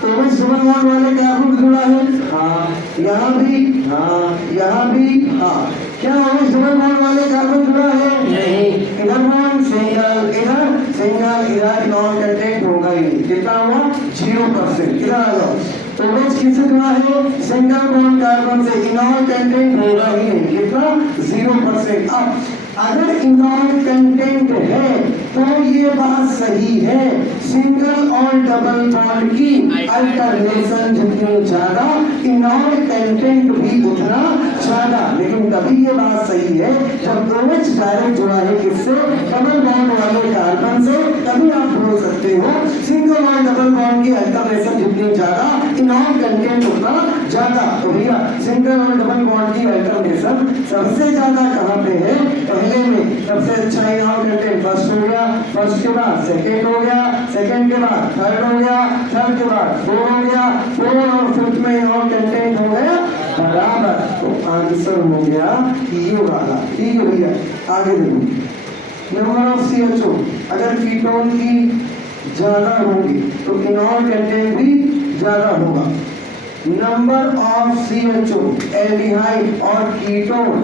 OH डबल बॉन्ड वाले कार्बन जुड़ा है, हाँ यहाँ भी, हाँ यहाँ भी, हाँ क्या OH डबल बॉन्ड वाले कार्बन जुड़ा है? नहीं। इधर बॉन्ड सिंगल, इधर सिंगल, इधर नॉन कंटेंट होगा ही नहीं। कितना हुआ? 0%। इधर आ जाओ। तो OH किससे जुड़ा है? सिंगल बॉन्ड कार्बन से। इनॉल कंटेंट होगा ही नहीं। कितना? 0%। अब अगर इनॉल कंटेंट है तो ये बात सही है, सिंगल और डबल बॉन्ड की अल्टरनेशन जितनी ज्यादा इनॉल कंटेंट भी उतना ज्यादा। लेकिन तभी ये बात सही है जब OH डायरेक्ट जुड़ा है किससे? डबल बॉन्ड वाले कार्बन से। तभी आप बोल सकते हो सिंगल और डबल बॉन्ड की अल्टरनेशन जितनी ज्यादा इनॉल कंटेंट उतना ज्यादा। तो भैया सिंगल और डबल बॉन्ड की अल्टरनेशन सबसे ज्यादा कहाँ पे है? पहले में। सबसे अच्छा इनॉल कंटेंट फर्स्ट हो गया, फर्स्ट के बाद सेकंड हो गया, सेकंड के बाद थर्ड हो गया, थर्ड के बाद फोर्थ हो गया, फोर्थ और फिफ्थ में इनॉल कंटेंट हो गया बराबर। तो आंसर हो गया ये वाला। ठीक है भैया, आगे देखो। नंबर ऑफ CHO अगर कीटोन की ज्यादा होगी तो इनॉल कंटेंट भी ज्यादा होगा। नंबर ऑफ CHO एल्डिहाइड और कीटोन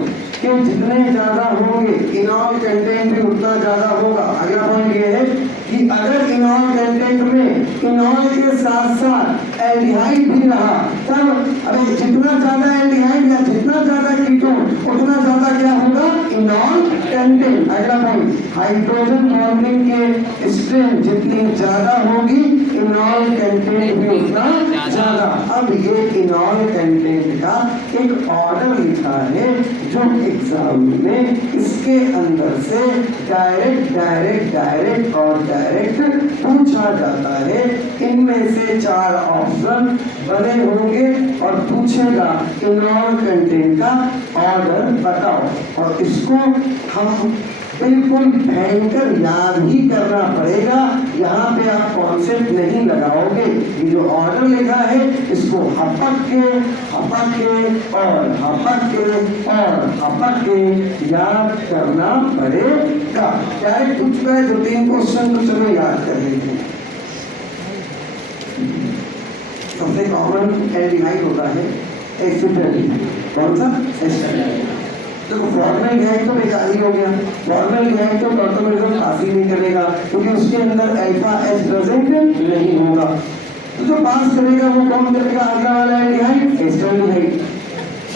के जितने ज्यादा होंगे इनॉल कंटेंट भी उतना ज्यादा होगा। अगला पॉइंट ये है कि अगर इनॉल कंटेंट में इनॉल के साथ साथ एल्डिहाइड भी रहा तब अरे जितना ज्यादा एल्डिहाइड या जितना ज्यादा कीटोन उतना ज्यादा क्या होगा? इनॉल कंटेंट। अगला पॉइंट हाइड्रोजन बॉन्डिंग के स्ट्रेंथ जितनी ज्यादा होगी इनॉल कंटेंट भी उतना ज्यादा। अब ये इनॉल कंटेंट का एक ऑर्डर लिखा है जो एग्जाम में इसके अंदर से डायरेक्ट डायरेक्ट डायरेक्ट और डायरेक्ट पूछा जाता है। इनमें से 4 ऑप्शन बने होंगे और पूछेगा इनॉल कंटेंट का ऑर्डर बताओ। और इसको हम बिल्कुल भयंकर याद ही करना पड़ेगा। यहाँ पे आप कॉन्सेप्ट नहीं लगाओगे। ये जो ऑर्डर लिखा है इसको हपक के और हपक के याद करना पड़ेगा। डायरेक्ट पूछ रहा है 2-3 क्वेश्चन तो चलो याद कर लेते हैं। सबसे कॉमन एल्डिहाइड होता है एसिटाइल। कौन सा? एसिटाइल। देखो फॉर्मल्डिहाइड तो बेकार ही हो गया। फॉर्मल्डिहाइड तो कार्बोनिल पास ही नहीं करेगा क्योंकि उसके अंदर अल्फा H प्रेजेंट नहीं होगा। तो जो पास करेगा वो कौन करेगा? अगला वाला एल्डिहाइड एस्टरल्डिहाइड।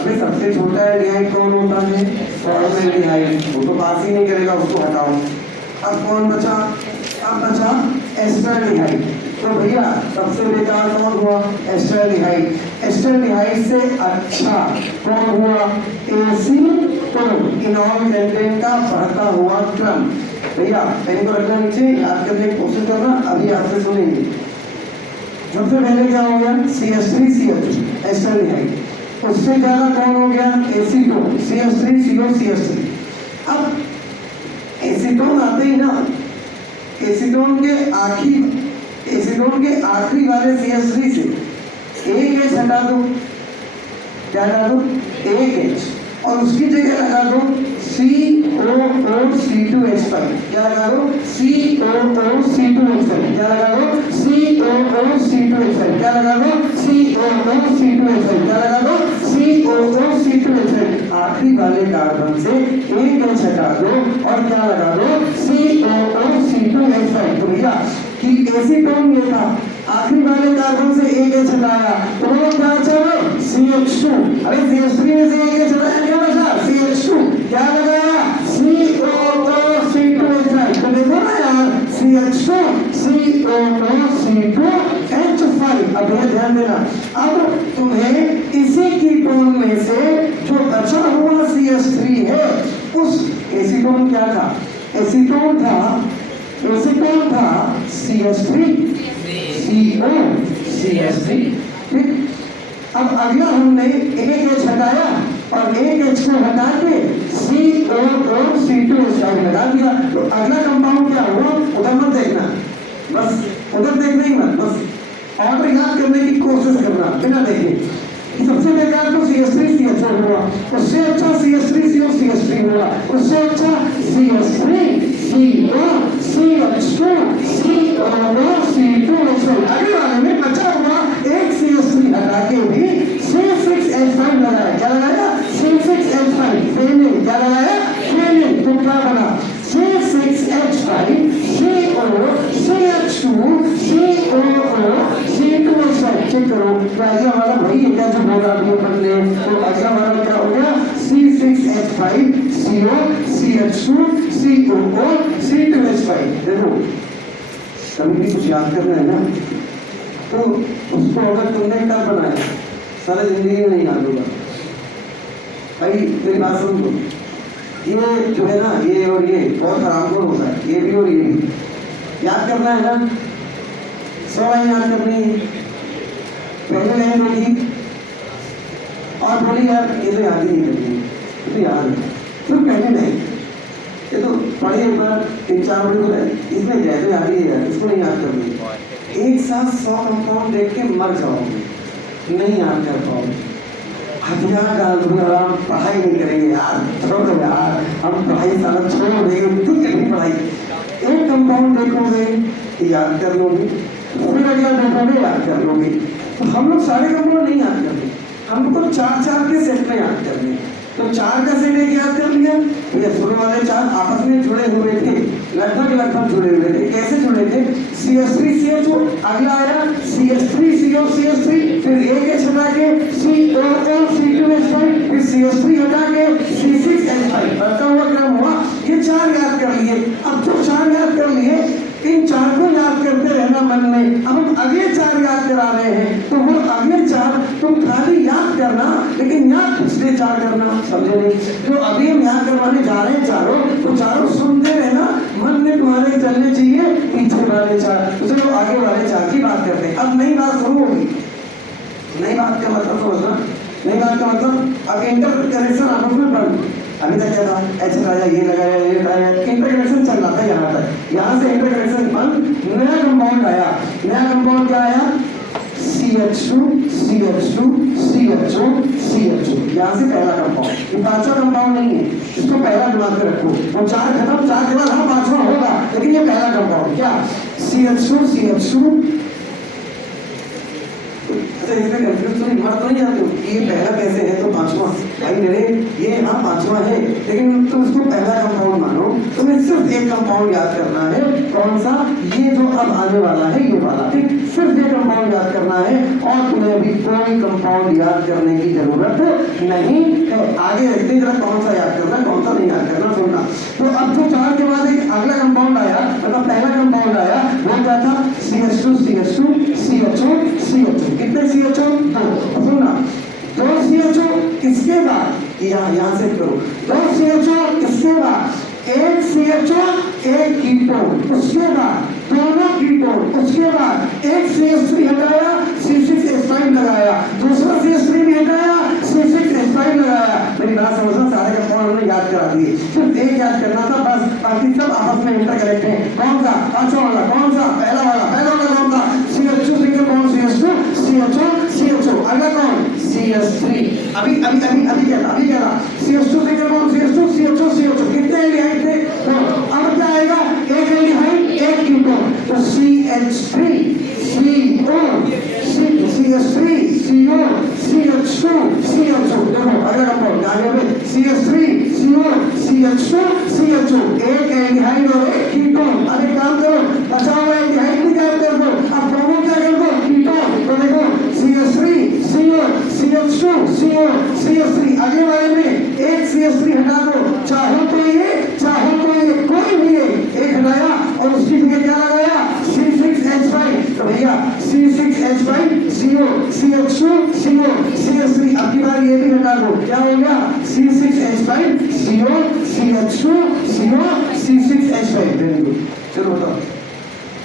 अबे सबसे छोटा एल्डिहाइड कौन होता है? फॉर्मल्डिहाइड। वो तो पास ही नहीं करेगा, उसको हटाओ। अब कौन बचा? अब बचा एस्टरल्डिहाइड। तो भैया सबसे बेकार कौन हुआ? एस्टरल्डिहाइड। एस्टरल्डिहाइड से अच्छा कौन हुआ? एसीटोन। इनॉल कंटेंट का बढ़ता हुआ क्रम। भैया पेन को रखना नीचे, याद करने की कोशिश करना। अभी आपसे सुनेंगे। सबसे पहले क्या हो गया? CH3CH2 एस्टरल्डिहाइड। उससे ज्यादा कौन हो गया? एसीटोन। CH3CO CH3। अब एसीटोन आते ही ना एसीटोन के आखिरी वाले CH3 से एक H हटा दो। क्या हटा दो? एक H और उसकी जगह लगा दो COOC2H5। क्या लगा दो? COOC2H5। क्या लगा दो? COOC2H5। क्या लगा दो? COOC2H5। क्या लगा दो? COOC2H5। आखिरी वाले कार्बन से एक H हटा दो और क्या लगा दो? COOC2H5। तो भैया कि एसीटोन ये था, आखिरी वाले कार्बन से एक H हटाया तो वो क्या बचा? CH2। अरे CH3 में से एक H हटाया, क्या बचा? CH2। क्या लगाया? COOC2H5। तो देखो ना यार, CH2 COOC2H5। अब ये ध्यान देना, अब तुम्हें इसी कीटोन में से जो बचा हुआ CH3 है उस एसीटोन क्या था? एसीटोन था CH3 CO CH3। ठीक। अब अगला हमने एक H हटाया और एक H को हटा के COOC2H5 लगा दिया। तो अगला कंपाउंड क्या हुआ? उधर मत देखना, बस उधर देखना ही मत, बस ऑर्डर याद करने की कोशिश करना बिना देखे। सबसे बेकार तो CH3CH4 हुआ, उससे अच्छा CH3CO CH3 हुआ, उससे अच्छा CH3CO CH2 COOC2H5। अगले वाले में बचा हुआ एक CH3 हटा के भी C6H5 लगाया। क्या लगाया? C6H5। चेक करो तो अगला वाला वही है क्या जो बोल रहा है पढ़ने। तो अगला वाला क्या हो गया C6H5CO CH2 COO C2H5। देखो कभी भी कुछ याद करना है ना तो उसको अगर तुमने कब बनाया सारा जिंदगी में नहीं याद होगा। भाई मेरी बात समझो, ये जो है ना ये और ये बहुत हरामखोर होता है, ये भी और ये भी याद करना है ना। 100 लाइन याद करनी है, पहले लाइन देखी और बोली यार ये तो याद ही नहीं करनी, ये तो याद है तो पहले लाइन ये तो पढ़े एक बार 3-4 बजे को इसमें जाए तो याद ही है यार, इसको नहीं याद करनी। एक साथ 100 कंपाउंड देख के मर जाओगे, नहीं याद कर पाओगे। हथियार डाल दूंगा, पढ़ाई नहीं करेंगे यार, छोड़ो यार हम पढ़ाई सारा छोड़ देंगे, तुम कहीं पढ़ाई। एक कंपाउंड देखोगे याद कर लोगे, फिर अगला देखोगे याद कर लोगे। तो हम लोग सारे कंपाउंड नहीं याद करते, हमको 4-4 के सेट में याद करने। तो 4 का सेट एक याद कर लिया, ये शुरू वाले 4 आपस में जुड़े हुए थे, लगभग जुड़े हुए थे। कैसे जुड़े थे? CH3CHO, अगला आया CH3CO CH3, फिर एक छटा के COO C2H5, फिर CH3 हटा के C6H5। बढ़ता हुआ क्रम हुआ, ये 4 याद कर लिए। अब जो 4 याद कर लिए इन 4 को याद करते रहना मन में। अब हम अगले 4 याद करा रहे हैं तो वो अगले 4 तुम खाली याद करना, लेकिन याद पिछले 4 करना, समझे नहीं? जो अभी हम याद करवाने जा रहे हैं चारों, तो चारों सुनते रहना, मन में तुम्हारे चलने चाहिए पीछे वाले 4। तो चलो आगे वाले 4 की बात करते हैं। अब नई बात शुरू होगी। नई बात का मतलब समझना, नई बात का मतलब अब इंटरकनेक्शन आपस में बंद। अभी तक क्या था, ऐसे लगाया ये लगाया ये लगाया, इंटरकनेक्शन चल रहा था यहाँ तक। यहाँ से इंटरकनेक्शन बंद, नया कंपाउंड आया। नया कंपाउंड क्या आया? CH2 CH2 CHO CHO। यहाँ से पहला कंपाउंड, ये 5वां कंपाउंड नहीं है, इसको पहला दिमाग में रखो। वो 4 खत्म, 4 के बाद हाँ 5वां होगा, लेकिन ये पहला कंपाउंड क्या? CH2 CH2। इसमें कंफ्यूज तो नहीं जाते हो कि ये पहला कैसे है तो 5वां। भाई मेरे ये हाँ 5वां है, लेकिन तुम इसको पहला कंपाउंड मानो। तुम्हें सिर्फ एक कंपाउंड याद करना है, कौन सा? ये जो अब आने वाला है ये वाला, ठीक? सिर्फ ये कंपाउंड याद करना है और तुम्हें अभी कोई कंपाउंड याद करने की जरूरत नहीं है। आगे देखते जरा कौन सा याद करना, कौन सा नहीं याद करना, सुनना। तो अब जो 4 के बाद एक अगला कंपाउंड आया, मतलब पहला कंपाउंड आया, वो क्या था? CH2 CH2 CHO CHO। कितने CHO? 2। सुनना, 2 CHO, इसके बाद यहाँ से करो, 2 CHO, इसके बाद 1 CHO 1 कीटोन, उसके बाद दोनों कीटोन, उसके बाद एक CH3 हटाया C6H5 लगाया, दूसरा CH3 भी हटाया C6H5 लगाया। मेरी बात समझना, सारे कंपाउंड हमने याद करा दिए, सिर्फ एक याद करना था बस, बाकी सब आपस में इंटरकनेक्ट है। कौन सा? 5वां वाला। कौन सा? पहला वाला कौन था? CH2 single bond CH2 CHO CHO। अगला कौन? CH3। अभी क्या था? CH2 single bond CH2 CHO CHO। कितने एल्डिहाइड थे? अब क्या आएगा? एक एल्डिहाइड एक कीटोन, तो CH3 CO CH3 CO CH2 CHO। देखो अगला कंपाउंड आगे में CH3 CO CH2 CHO। एक एल्डिहाइड और एक कीटोन। अरे काम करो, बचा हुआ एल्डिहाइड भी गायब कर दो, अब दोनों क्या कर दो? कीटोन। तो देखो CH3 CO CH2 CO CH3। अगले वाले में एक CH3 हटा दो, चाहो तो ये कोई भी एक हटाया और उसकी जगह क्या लगाया? C6H5। तो भैया C6H5 CO CH2 CO CH3। अब की बार ये भी हटा दो, क्या हो गया? C6H5 CO CH2 CO C6H5। Very good. चलो बताओ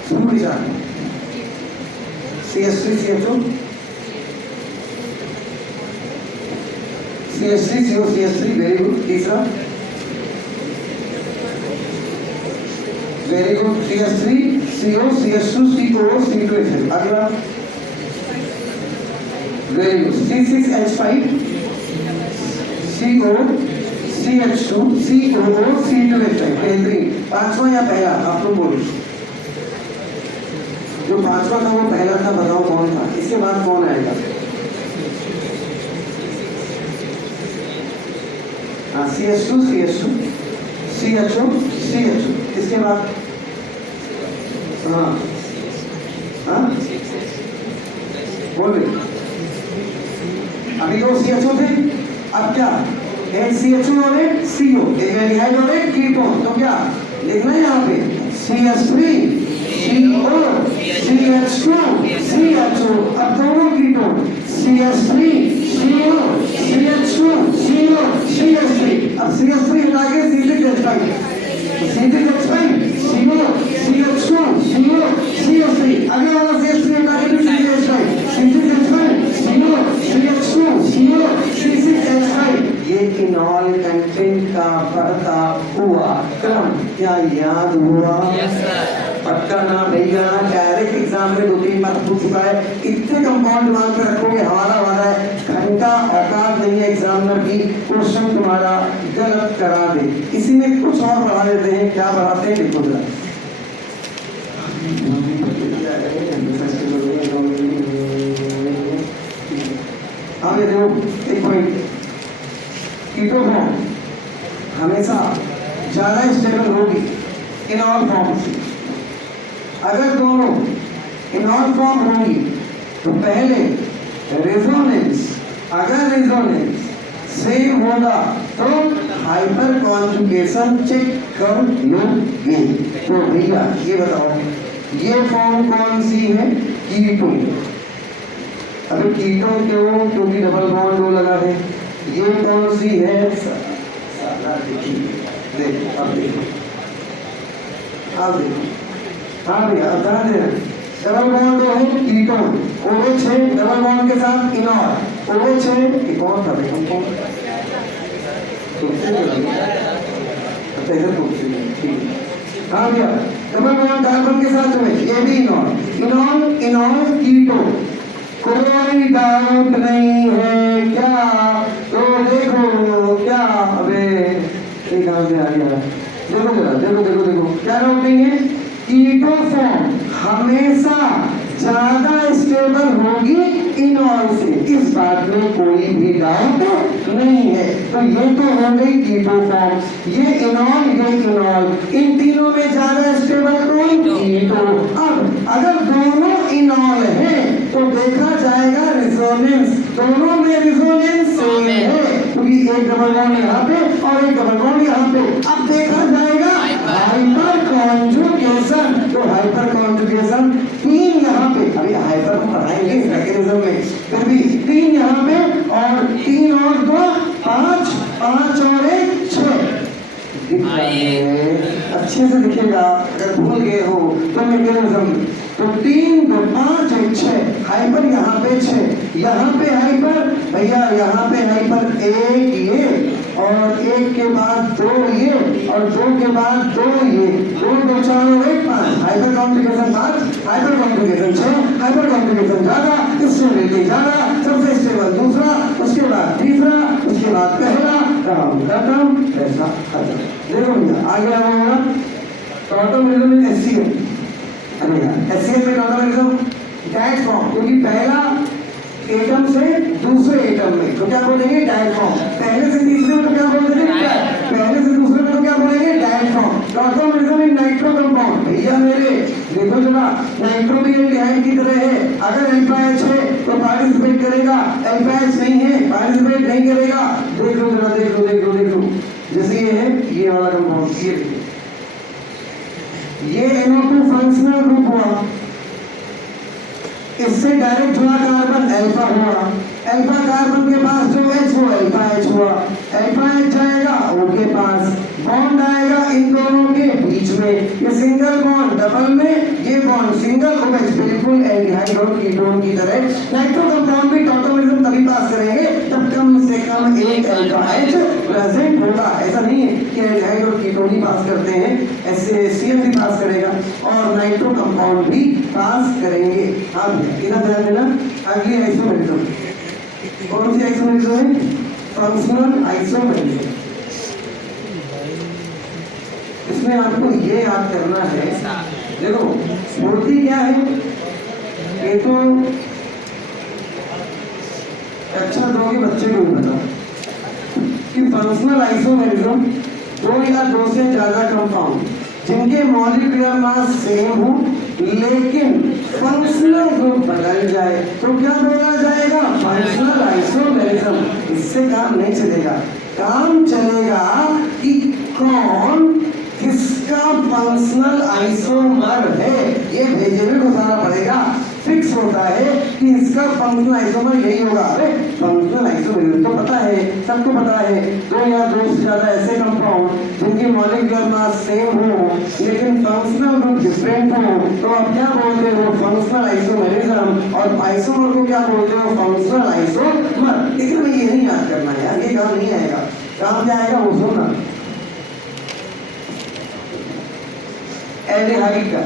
शुरू के साथ CH3 CHO CH3 CO CH3। Very good. तीसरा very good, CH3 CO CH2 COO C2H5। अगला very good, C6H5 CO CH2 COO C2H5। बेहतरीन। 5वां या पहला? आप लोग बोलो, जो 5वां था वो पहला था, बताओ कौन था? इसके बाद कौन आएगा? हाँ CH2 CH2 CHO CHO। इसके बाद हाँ बोल रहे अभी दो CHO थे, अब क्या एक CHO और एक CO, एक एल्डिहाइड और एक कीटोन, तो क्या लिखना है यहाँ पे CH3 CO CH2 CHO, अब दोनों ketone CH3 CO CH2 CO CH3, अब CH3 हटा के C6H5 CO CH2 CO CH3, अगला वाला CH3 हटा के C6H5 CO CH2 CO C6H5, ये इनॉल कंटेंट का बढ़ता हुआ क्रम क्या याद हुआ? पक्का ना भैया, डायरेक्ट एग्जाम में 2-3 बार पूछ चुका है, इतने कंपाउंड दिमाग में रखोगे हमारा वाला है, घंटा औकात नहीं है एग्जामिनर की क्वेश्चन तुम्हारा गलत करा दे। इसी में कुछ और बढ़ा देते हैं, क्या बढ़ाते हैं देखो जरा। हाँ ये देखो एक पॉइंट, कीटोन हमेशा ज्यादा स्टेबल होगी इनॉल फॉर्म से। अगर दोनों इनॉल फॉर्म होंगी तो पहले रेजोनेंस, अगर रेजोनेंस सेम होगा तो हाइपर कॉन्जुगेशन चेक कर लोगे। तो भैया ये बताओ ये फॉर्म कौन सी है? कीटोन। अभी कीटोन क्यों? क्योंकि डबल बॉन्ड दो लगा है। ये कौन सी है? देखो अब देखो, अब देखो, हाँ भैया अब ध्यान देना, डबल बॉन्ड दो है कीटोन, OH है डबल बॉन्ड के साथ इनॉल, OH है कि कौन था देखो कौन, अच्छा इधर ठीक है, हाँ भैया डबल बॉन्ड कार्बन के साथ OH, ये भी इनॉल, इनॉल इनॉल कीटोन, कोई डाउट नहीं है क्या? तो देखो क्या, अबे ये कहाँ से आ गया? देखो जरा, देखो देखो देखो, क्या डाउट नहीं है? कीटो फॉर्म हमेशा ज्यादा स्टेबल होगी इनॉल से, इस बात में कोई भी डाउट नहीं है। तो ये तो हो गई कीटो फॉर्म, ये इनॉल ये इनॉल, इन तीनों में ज्यादा स्टेबल कौन? कीटो। अब अगर दोनों इनॉल है तो देखा जाएगा रेजोनेंस, दोनों में रेजोनेंस सेम है, क्योंकि एक डबल बॉन्ड यहाँ पे और एक डबल बॉन्ड यहाँ पे। अब देखा जाएगा हाइपर कॉन्जुगेशन, तो हाइपर कॉन्जुगेशन 3 यहाँ पे, अभी हाइपर को पढ़ाएंगे मैकेनिज्म में, फिर भी 3 यहाँ पे और 3 और 2 5, 5 और 1 6 अच्छे से दिखेगा। अगर भूल गए हो तो मैकेनिज्म, तो 3 2 5 1 6, हाइपर यहाँ पे 6, यहाँ पे हाइपर भैया, यहाँ पे हाइपर 1 ये और 1 के बाद 2 ये और 2 के बाद 2 ये, 2 2 4 और 1 5, hyper conjugation 5, hyper conjugation 6, hyper conjugation ज्यादा, इससे लेके ज्यादा, सबसे स्टेबल दूसरा, उसके बाद तीसरा, उसके बाद पहला, काम खत्म, ऐसा खत्म। देखो भैया आगे होगा टॉटोमेरिज्म में HCl, अरे यार HCl में टॉटोमेरिज्म डायरेक्ट फॉर्म, क्योंकि पहला एटम से दूसरे एटम में तो क्या बोलेंगे? Direct form. पहले से तीसरे में तो क्या बोलेंगे? पहले से दूसरे में तो क्या बोलेंगे? Direct form. टॉटोमेरिज्म इन नाइट्रो कंपाउंड, भैया मेरे देखो जरा, नाइट्रो भी एल्डिहाइड की तरह है, अगर अल्फा-H है तो पार्टिसिपेट करेगा, अल्फा-H नहीं है पार्टिसिपेट नहीं करेगा। देख लो जरा, देख लो देख लो देख लो, जैसे ये है ये वाला कंपाउंड, ये NO2 फंक्शनल ग्रुप हुआ, इससे डायरेक्ट जुड़ा कार्बन अल्फा हुआ, अल्फा कार्बन के पास जो H वो अल्फा-H हुआ, अल्फा-H जाएगा O के पास, बॉन्ड आएगा इन दोनों के बीच में, ये सिंगल बॉन्ड डबल में, ये बॉन्ड सिंगल OH, बिल्कुल एल्डिहाइड और कीटोन की तरह। नाइट्रो कंपाउंड भी टॉटोमेरिज्म तभी पास करेंगे जब कम से कम एक अल्फा-H प्रेजेंट होगा। ऐसा नहीं है कि एल्डिहाइड और कीटोन ही पास करते हैं, HCl भी पास करेगा और नाइट्रो कंपाउंड भी पास करेंगे। अब इधर ध्यान देना, अगली आइसोमेरिज्म, कौन सी आइसोमेरिज्म है? Functional isomerism. इसमें आपको ये याद करना है, देखो मूर्ति क्या है, ये तो अच्छा दोगे बच्चे को भी पता कि फंक्शनल आइसोमेरिज्म 2 या 2 से ज्यादा कंपाउंड जिनके मॉलिक्यूलर मास सेम हो लेकिन फंक्शनल ग्रुप बदल जाए तो क्या बोला जाएगा? Functional isomerism. इससे काम नहीं चलेगा। काम चलेगा कि कौन किसका फंक्शनल आइसोमर है, ये भेजे में घुसाना पड़ेगा। फिक्स होता है कि इसका फंक्शनल आइसोमर यही होगा। अरे फंक्शनल आइसोमर तो पता है, सबको पता है, दो या दो से ज्यादा ऐसे कंपाउंड जिनकी मॉलिक्यूलर मास सेम हो लेकिन फंक्शनल ग्रुप डिफरेंट हो तो आप क्या बोलते हो? Functional isomerism. और आइसोमर को क्या बोलते हो? Functional isomer. लेकिन ये नहीं याद करना यार, ये काम नहीं आएगा। काम क्या आएगा वो सुनना। एल्डिहाइड का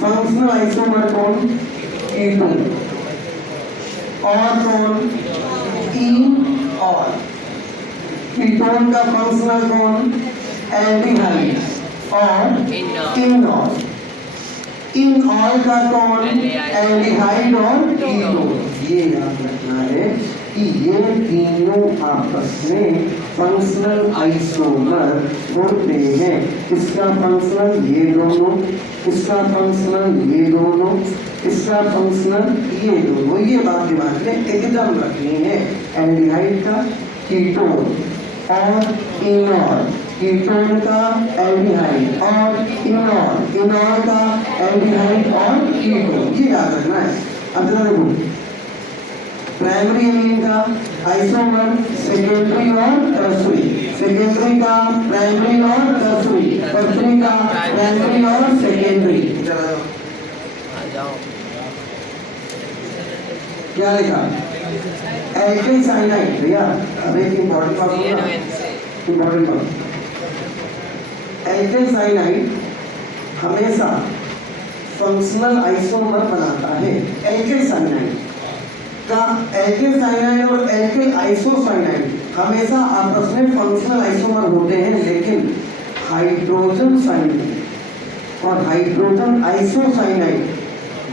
फंक्शनल आइसोमर कौन? कीटोन। और कौन? इनऑल। कीटोन का फंक्शनल कौन? एल्डिहाइड और इनऑल। इनऑल का कौन? एल्डिहाइड और कीटोन। ये याद रखना है कि ये तीनों आपस में फंक्शनल आइसोमर होते हैं। इसका फंक्शनल ये दोनों, इसका फंक्शनल ये दोनों, इसका फंक्शनल ये दोनों। ये बात दिमाग में एकदम रखनी है। एल्डिहाइड का कीटोन और इनॉल, कीटोन का एल्डिहाइड और इनॉल, इनॉल का एल्डिहाइड और कीटोन, ये याद रखना है। अब जरा देखो, प्राइमरी एमीन का आइसोमर सेकेंडरी और टर्सरी, सेकेंडरी का प्राइमरी और टर्सरी, टर्सरी का प्राइमरी और सेकेंडरी। क्या लिखा? Alkyl cyanide. भैया अब एक इंपॉर्टेंट बात होगा, इंपॉर्टेंट बात। एल्काइल साइनाइड हमेशा फंक्शनल आइसोमर बनाता है। एल्काइल साइनाइड का एल्काइल साइनाइड और एल्काइल आइसोसाइनाइड हमेशा आपस में फंक्शनल आइसोमर होते हैं, लेकिन हाइड्रोजन साइनाइड और hydrogen isocyanide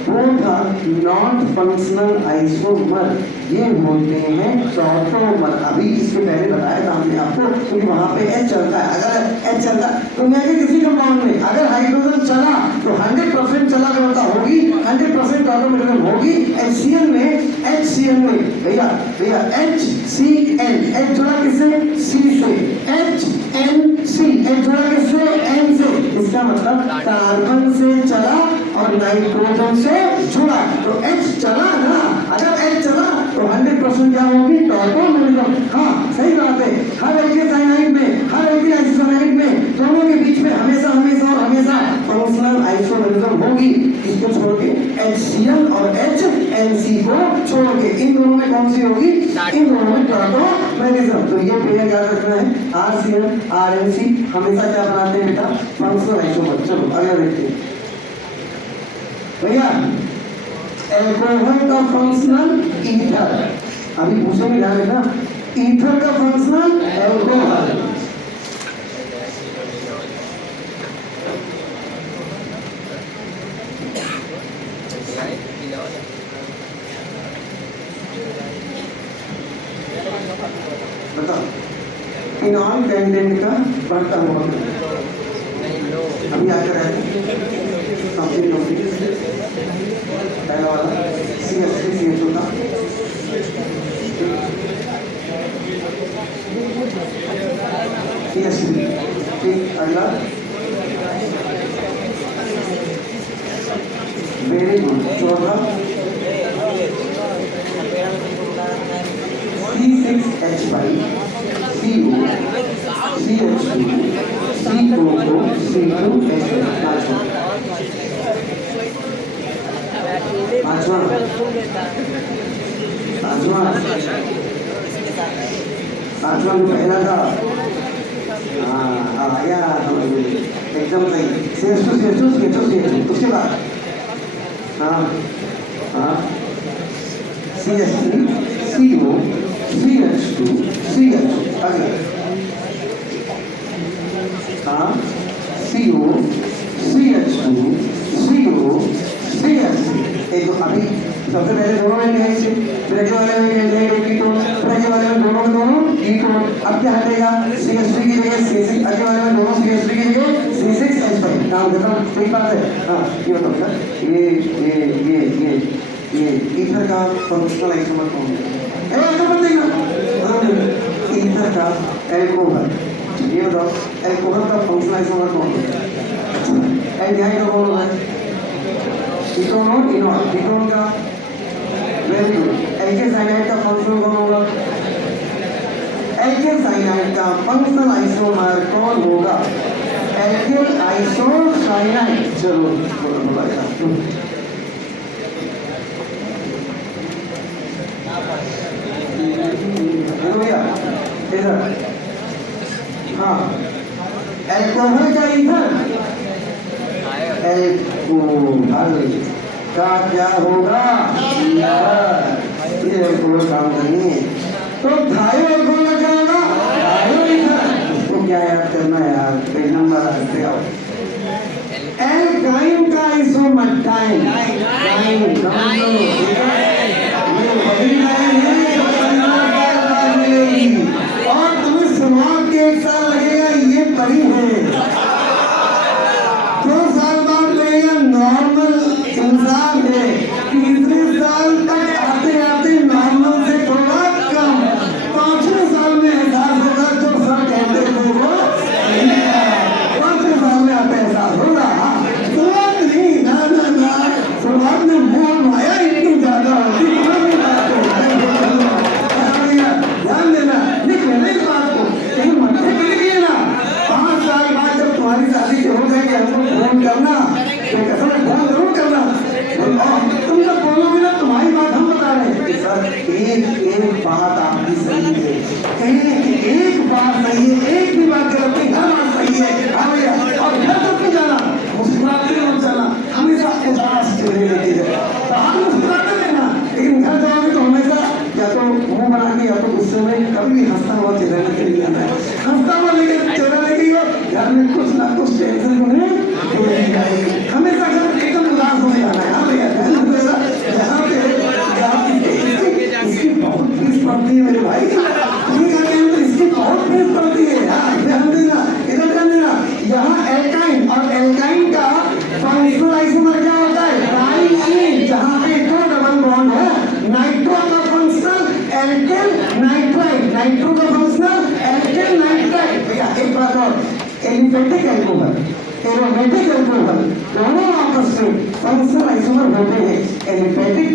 both are not functional isomer. ये होते हैं टॉटोमर। अभी इसके पहले बताया था हमने आपको, क्योंकि वहां पे H चलता है। अगर H चलता तो मैं किसी कंपाउंड में अगर हाइड्रोजन चला तो 100% चला करता होगी, 100% टॉटोमर होगी। HCl में भैया भैया HCl, H जुड़ा किससे? C से। HNC, H जुड़ा किससे? N से। इसका मतलब कार्बन से चला और नाइट्रोजन से जुड़ा, तो H चला ना। अगर H चला तो 100% क्या होगी? टॉटोमर। हाँ सही बात है। हर एल्काइल साइनाइड में, हर एल्काइल आइसोसाइनाइड में दोनों के बीच में हमेशा हमेशा और हमेशा फंक्शनल आइसोमेरिज्म होगी। इसको छोड़ के HCl और HNC को छोड़ के इन दोनों में कौन सी होगी? इन दोनों में टॉटोमेरिज्म। तो ये पेयर याद रखना है। RCl RNC हमेशा क्या बनाते हैं बेटा? Functional isomer. चलो अगला देखते हैं भैया। एल्कोहल का फंक्शनल ईथर। अभी पूछेंगे, ध्यान रखना। ईथर का फंक्शनल एल्कोहल। बताओ, फिनॉल कैंडेंट का बढ़ता हुआ अभी आकर है पहला वाला CH3CH2 का CH3। ठीक, अगला वेरी गुड। चौथा C6H5 CO CH2 C2O C2H5। पांचवा जो पहला था, हाँ आया एकदम सही। CH2 उसके बाद हाँ CH3 CO CH2 CH2 अगला हाँ CO CH2 CO CH3। एक अभी सबसे पहले दोनों में एल्डिहाइड थे, फिर अगले वाले में एल्डिहाइड कीटोन, फिर अगले वाले में दोनों ई को अब क्या हटेगा CH3 की जगह C6 आगे वाले में दोनों CH3 की जगह C6H5 काम खत्म सही बात है। हाँ ये बताओ ये ईथर का फंक्शनल आइसोमर कौन है ऐसा मत देखना ईथर का एल्कोहल ये बताओ एल्कोहल का फंक्शनल आइसोमर कौन है एल्डिहाइड का कौन है कीटोन और इनोन कीटोन का वेरी गुड एल्केन साइनाइड का फंक्शनल कौन होगा एल्केन साइनाइड का फंक्शनल आइसोमर कौन होगा एल्केन आइसोसाइनाइड चलो बोला भैया इधर हाँ एल्कोहल का इधर एल्कोहल का क्या होगा ये एल्कोहल काम नहीं है तो थायो एल्कोहल का क्या होगा थायो इधर उसको क्या याद करना है यार पेज नंबर आते आओ एल्काइन का आइसोमर और तुम्हें शुरुआत के 1 साल लगेगा ये पढ़ी है 2 साल बाद लगेगा नॉर्मल इंसान है 3 साल तक आते आते नॉर्मल से थोड़ा कम 5वें साल में एहसास होगा जो सब कहते थे वो 5वें साल में आते एहसास होगा शुरुआत नहीं ना शुरुआत में मोह माया इतनी ज्यादा होती ध्यान देना लिख लेना इस बात को कहीं मत्थे पे लिखिए ना 5 साल बाद जब तुम्हारी शादी हो जाएगी हमको फोन करना कसम फोन जरूर करना तुम जब बोलोगे ना तुम्हारी बात हम बता रहे हैं सर एक बात आपकी सही है एक बात सही है एक भी बात गलत नहीं हर बात सही है हाँ भैया और घर तक नहीं जाना मुस्कुराते मत जाना हमेशा उदास चेहरे लेके जाए बाहर मुस्कुराते रहना लेकिन घर जाओगे तो हमेशा या तो मुंह बना के या तो गुस्से में कभी हंसता हुआ चेहरा लेके नहीं जाना है हंसता हुआ लेके चेहरा लेके घर में कुछ ना कुछ टेंशन उन्हें हमेशा घर एकदम उदास हो जाना है हाँ भैया यहाँ पे इसकी बहुत फीस पड़ती है मेरे भाई इसकी बहुत फीस पड़ती है ध्यान देना इधर ध्यान देना यहाँ एल्काइन और एल्काइन का फंक्शनल आइसोमर क्या होता है ट्राइइन जहाँ पे 2 डबल बॉन्ड है नाइट्रो का फंक्शनल एल्केन नाइट्राइड नाइट्रो का फंक्शनल एल्केन नाइट्राइड भैया एक बात और एलिफेटिक एल्कोहल एरोमेटिक एल्कोहल दोनों आपस में फंक्शनल आइसोमर होते हैं एलिफेटिक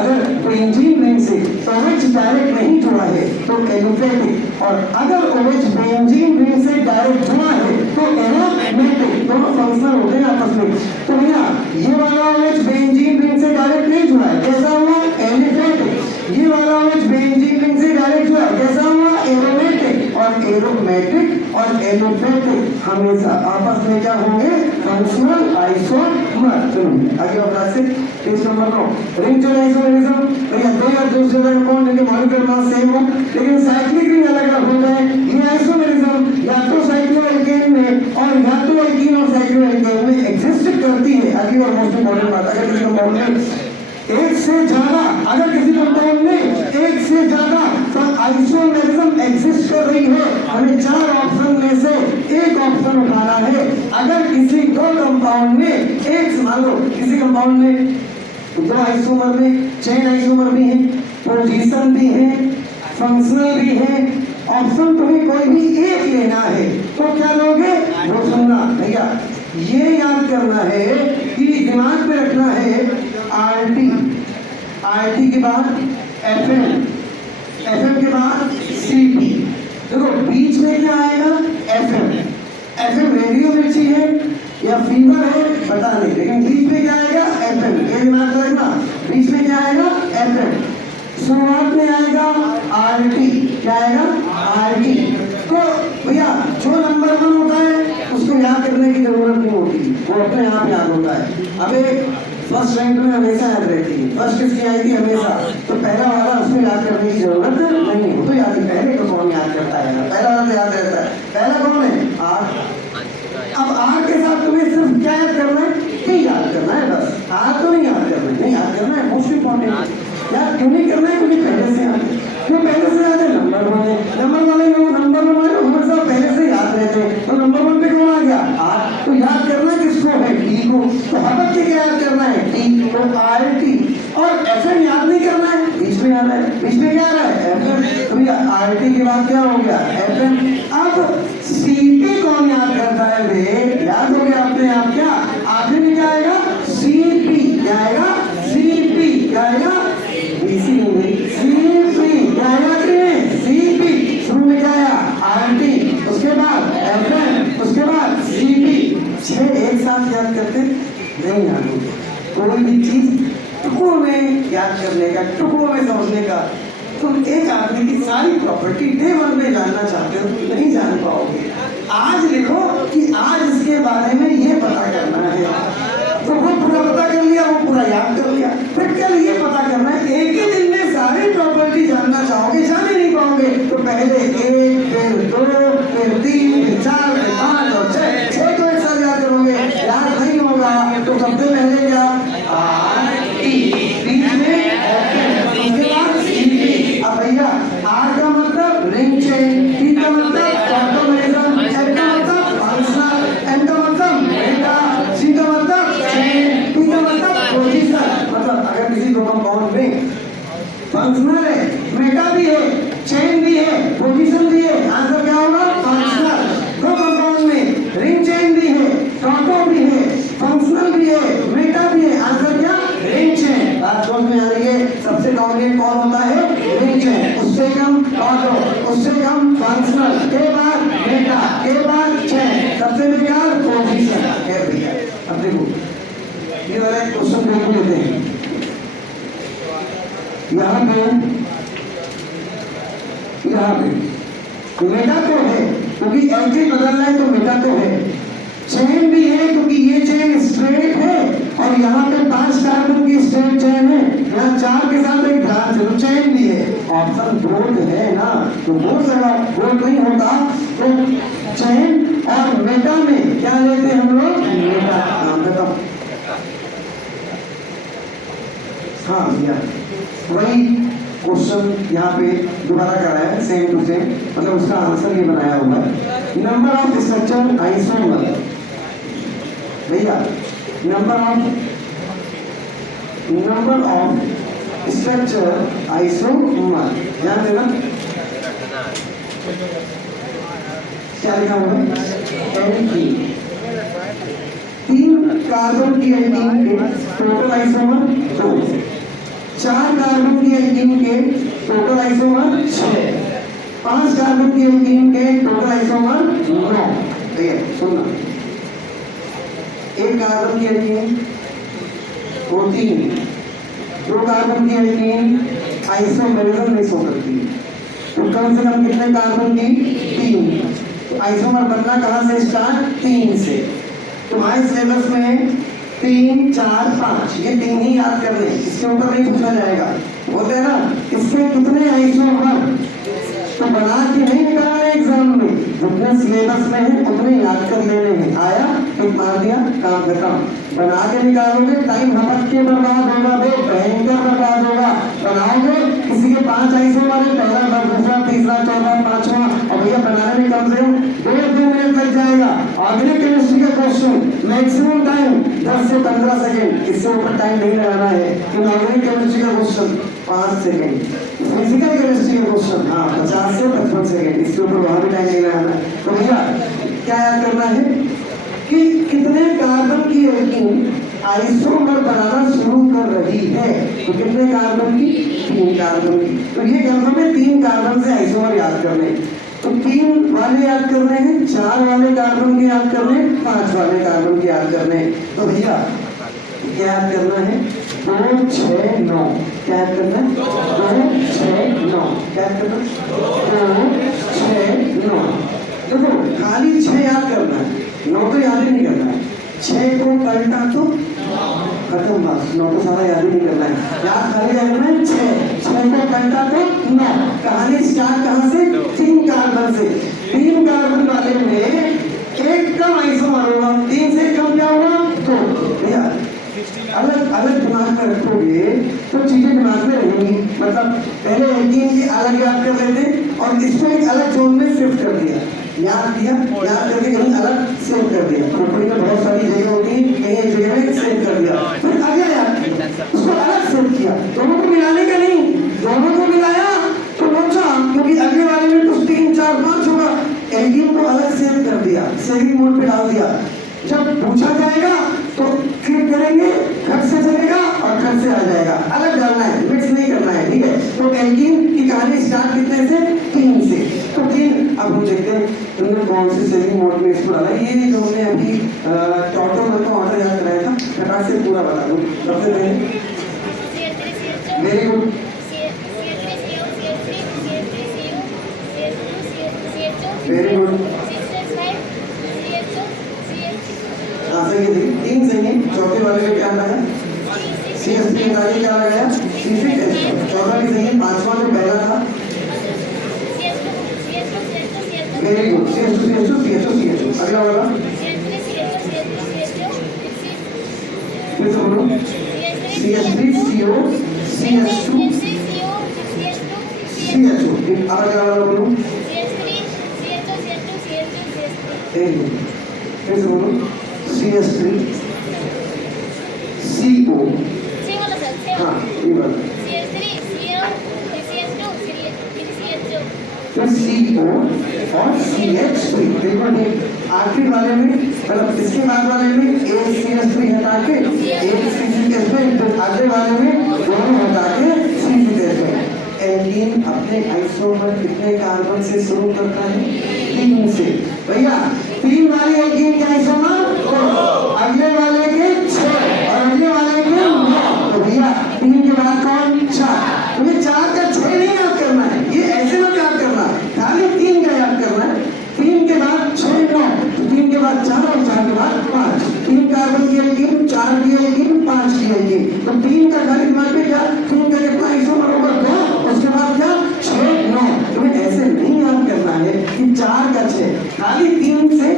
अगर बेंजीन रिंग से OH डायरेक्ट नहीं जुड़ा है तो एलिफेटिक और अगर OH बेंजीन रिंग से डायरेक्ट जुड़ा है तो एरोमेटिक दोनों फंक्शनल होते हैं आपस में तो भैया ये वाला OH बेंजीन रिंग से डायरेक्ट नहीं जुड़ा है कैसा हुआ एलिफेटिक ये वाला OH बेंजीन रिंग से डायरेक्ट जुड़ा है कैसा हुआ एरोमेटिक और एरोमेटिक और एलिफेटिक हमेशा आपस में क्या होंगे फंक्शनल आइसोमर चलो आगे बढ़ा से page number 9 ring chain isomerism भैया 2 या 2 से ज्यादा कौन लेके मॉलिक्यूलर मास सेम हो लेकिन साइक्लिक रिंग अलग अलग हो जाए ये आइसोमरिज्म या तो साइक्लो एल्केन में और या तो एल्कीन और साइक्लो एल्केन में एग्जिस्ट करती है आगे और मोस्ट इंपोर्टेंट बात अगर किसी कंपाउंड में एक से ज्यादा अगर किसी कंपाउंड में एक से ज्यादा आइसोमेरिज्म एग्जिस्ट कर रही है हमें 4 ऑप्शन में से एक ऑप्शन उठाना है अगर किसी 2 कंपाउंड में एक मान लो किसी कंपाउंड में 2 आइसोमर में चेन आइसोमर भी है पोजीशन भी है फंक्शनल भी है ऑप्शन तुम्हें कोई भी एक लेना है तो क्या लोगे वो सुनना भैया ये याद करना है कि दिमाग में रखना है RT के बाद FM के बाद CP देखो बीच में क्या आएगा FM रेडियो मिर्ची है या फीवर है पता नहीं लेकिन बीच में क्या आएगा FM ये दिमाग में रखना बीच में क्या आएगा FM शुरुआत में आएगा RT क्या आएगा RT तो भैया जो नंबर 1 होता है उसको याद करने की जरूरत नहीं होती वो अपने आप याद होता है अब फर्स्ट रैंक में हमेशा याद रहती है फर्स्ट किसकी आई थी हमेशा तो पहला वाला उसमें याद करने की जरूरत नहीं है तो याद पहले को कौन याद करता है पहला वाला तो याद रहता है पहला कौन है R अब R के साथ तुम्हें सिर्फ क्या याद करना है T याद करना है बस R तो नहीं याद करना है नहीं याद करना है मोस्ट इंपॉर्टेंट याद क्यों नहीं करना है क्योंकि पहले से याद क्यों पहले से याद है नंबर 1 है नंबर वाले लोग हमेशा पहले से याद रहते हैं। तो नंबर 1 पे कौन आ गया? आर। तो याद करना किसको है? टी को। तो हटक के क्या याद करना है? टी। तो RT। और FM याद नहीं करना है, बीच में आ रहा है। बीच में क्या आ रहा है? FM। तो भैया RT के बाद क्या हो गया? FM। अब CP कौन याद करता है बे? याद हो गया अपने आप। क्या आखिर में क्या आएगा? CP। क्या आएगा? CP। क्या आएगा? इसी में CP क्या आएगा? CP। शुरू में क्या आया? RT, उसके बाद FM, उसके बाद CP। 6 एक साथ याद करते नहीं याद होगा। कोई भी चीज टुकड़ों में याद करने का, टुकड़ों में समझने का। तुम एक आदमी की सारी प्रॉपर्टी डे 1 में जानना चाहते हो तो नहीं जान पाओगे। आज लिखो कि आज इसके बारे में ये पता करना है, तो वो पूरा पता कर लिया, वो पूरा याद कर लिया। फिर कल ये पता करना है, एक ही दिन में सारी प्रॉपर्टी जानना चाहोगे, जान ही नहीं पाओगे। तो पहले 1, फिर 2, फिर 3, फिर 4, फिर 5 और 6 को एक साथ याद करोगे। याद नहीं होगा तो सबसे पहले क्या? RT, बीच में FM, उसके बाद CP। अब भैया R का मतलब रिंग चेन, T का मतलब ऑटोमेटिज्म, M का मतलब फंक्शनल, N का मतलब मेटा, C का मतलब चेन, P का मतलब पोजीशन। मतलब अगर किसी दो कंपाउंड में फंक्शनल है, मेटा भी है, चेन भी है, पोजीशन भी है, आंसर क्या होगा? फंक्शनल। दो कंपाउंड में रिंग चेन भी है, टॉटो भी है, फंक्शनल भी है, मेटा भी है, आंसर क्या? Ring chain. बात समझ में आ रही है? सबसे डोमिनेंट कौन होता है? Ring chain. उससे कम टॉटो, उससे कम फंक्शनल, के बाद मेटा, के बाद चेन, सबसे बेकार पोजीशन। है भैया। अब देखो ये वाला क्वेश्चन देख लेते हैं। यहाँ पे मेटा तो है क्योंकि एंटी बदलना है, तो मेटा तो है। चेन भी है क्योंकि ये चेन स्ट्रेट है और यहाँ पे 5 कार्बन की स्ट्रेट चेन है। यहाँ 4 के साथ एक ध्यान से चेन भी है। ऑप्शन बोल्ड है ना, तो बोल सकता, बोल्ड नहीं होता तो चेन और मेटा में क्या लेते हैं हम लोग? मेटा। बताओ। हाँ भैया वही क्वेश्चन यहाँ पे दोबारा कराया है, सेम टू सेम। मतलब उसका आंसर ये बनाया हुआ है। नंबर ऑफ स्ट्रक्चर आइसोमर भैया, नंबर ऑफ स्ट्रक्चर आइसोमर ध्यान देना। क्या लिखा हुआ है? एल्कीन। 3 कार्बन की एल्कीन के टोटल आइसोमर 2, 4 कार्बन की एल्कीन के टोटल आइसोमर 6, 5 कार्बन की एल्कीन के टोटल आइसोमर 9। ठीक है सुनना, 1 कार्बन की एल्कीन होती है, 2 कार्बन की एल्कीन आइसोमेरिज्म नहीं हो सकती, तो कम से कम कितने कार्बन की? 3। तो आइसोमर बनना कहाँ से स्टार्ट? 3 से। तुम्हारे सिलेबस में 3, 4, 5 ये 3 ही याद करने, इसके ऊपर नहीं पूछा जाएगा। बोलते हैं ना इसके कितने आइसोमर, तो बना के नहीं निकालना एग्जाम में, जितने सिलेबस में है उतने याद कर लेने हैं। आया तो मार दिया, काम खत्म। बना के निकालोगे टाइम हपक के बर्बाद होगा, भयंकर बर्बाद होगा। बनाओगे किसी के 5 आइसोमर है, पहला, दूसरा, तीसरा, चौथा, 5वां, और भैया बनाने में कम से कम 1-2 मिनट लग जाएगा। ऑर्गेनिक केमिस्ट्री का क्वेश्चन मैक्सिमम टाइम 10 से 15 सेकेंड, इससे ऊपर टाइम नहीं लगाना है। ऑर्गेनिक केमिस्ट्री का क्वेश्चन 5 सेकेंड, फिजिकल केमिस्ट्री का क्वेश्चन 50 से 55 सेकेंड, इसके ऊपर वहां भी टाइम नहीं लगाना है। तो भैया क्या याद करना है कि कितने कार्बन की एल्कीन आइसोमर बनाना शुरू कर रही है। तो कितने कार्बन की? 3 कार्बन की। तो ये कंफर्म है 3 कार्बन से आइसोमर याद करने। तो 3 वाले याद करने हैं, 4 वाले कार्बन के याद करने, 5 वाले कार्बन के याद करने। तो भैया क्या याद करना है? 2, 6, 9। क्या याद करना है? 2, 6, 9। क्या याद करना है? 2, 6, 9। देखो खाली 6 याद करना है, 9 तो याद ही नहीं करना है। 6 को पलटा तो खत्म, बस 9 तो सारा याद ही नहीं करना है। याद खाली करना है 6 को पलटा तो 9। कहानी स्टार्ट कहाँ से? 3 कार्बन से। 3 कार्बन वाले में एक कम आइसोमर होगा, 3 से कम क्या होगा? 2। भैया अलग अलग दिमाग में रखोगे तो चीजें दिमाग में रहेंगी। मतलब पहले एल्कीन की अलग याद कर लेते और अब इसको एक अलग जोन में शिफ्ट कर दिया, याद किया, याद करके कहीं अलग सेव कर दिया। खोपड़ी में बहुत सारी जगह होती है, कहीं एक जगह में सेव कर दिया, फिर अगला याद किया, उसको अलग सेव किया। दोनों को मिलाने का नहीं, दोनों को मिलाया तो बचा, क्योंकि अगले वाले में कुछ 3 4 5 होगा, एल्कीन को अलग सेव कर दिया, सेविंग मोड पे डाल दिया। जब पूछा जाएगा तो क्लिक करेंगे, खट से चलेगा और खट से आ जाएगा। अलग डालना है, मिक्स नहीं करना है, ठीक है। तो एल्कीन की कहानी स्टार्ट कितने से? 3 से। तो 3 अब हम देखते हैं तुमने कौन से सेविंग मोड में इसको डाला। ये जो हमने अभी टोटल का ऑर्डर याद कराया था, फटाक से पूरा बता दूं। सबसे पहले वेरी गुड, वेरी गुड, हाँ सही है, 3 सही है। चौथे वाले में क्या लगाया? CH3 निकालिए, क्या लगाया? C6H2। चौथा भी सही है। 5वां जो पहला था, very good, CH2 CH2 CH2। अगला वाला फिर से बोलो, CH3 CO CH2 CH2। अब अगला वाला बोलो, वेरी गुड, फिर से बोलो, CH3 CO, हाँ ये बात, फिर CO और CH3। बिल्कुल ठीक। आखिरी वाले में मतलब इसके बाद वाले में एक CH3 हटा के एक C6H2, तो आगे वाले में दोनों हटा के C6H2। एल्कीन अपने आइसोमर कितने कार्बन से शुरू करता है? 3 से। भैया 3 वाले एल्कीन के आइसोमर अगले वाले के 6 और अगले वाले के 9। तो भैया 3 के बाद कौन? 4। तुम्हें 4 का 6 नहीं याद करना है, ये ऐसे मत याद करना, खाली 3 का याद करना है। 3 के बाद 6 9, तो 3 के बाद 4 और 4 के बाद 5। 3 कार्बन की एल्कीन, 4 की एल्कीन, 5 की एल्कीन। तो 3 का खाली दिमाग में क्या? 3 का कितना आइसोमर होगा? 2। उसके बाद क्या? 6 9। तुम्हें ऐसे नहीं याद करना है कि 4 का 6, खाली 3 से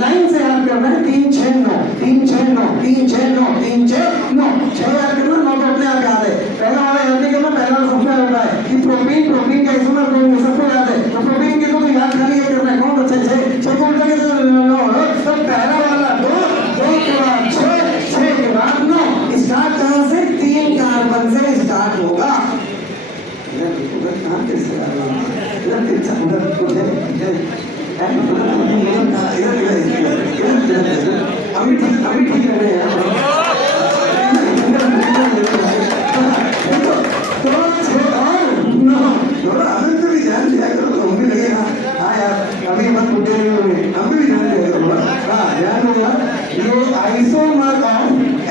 लाइन से याद करना है। 3 6 9, 3 6 9, 3 6 9, 3 6 9, 6 याद करना, 9 तो अपने आप याद है। पहला वाला याद नहीं करना, पहला सबसे होता है कि प्रोटीन, प्रोटीन का आइसोमर दोनों सबको याद है। तो प्रोटीन के तो याद खाली ये करना है, कौन? तो 6 को उल्टा के तो 9। तो पहला वाला 2, 2 के बाद 6, 6 के बाद 9। स्टार्ट कहां से? 3 कार्बन से स्टार्ट होगा। कहां कैसे आ रहा है? उधर कुछ है, अभी ठीक रह रहे हैं। तो भी ध्यान दिया करो, तो हम भी लगेगा हाँ यार अभी मत उठे हुए, हम भी ध्यान दिया करो। हाँ ध्यान होगा, ये isomer of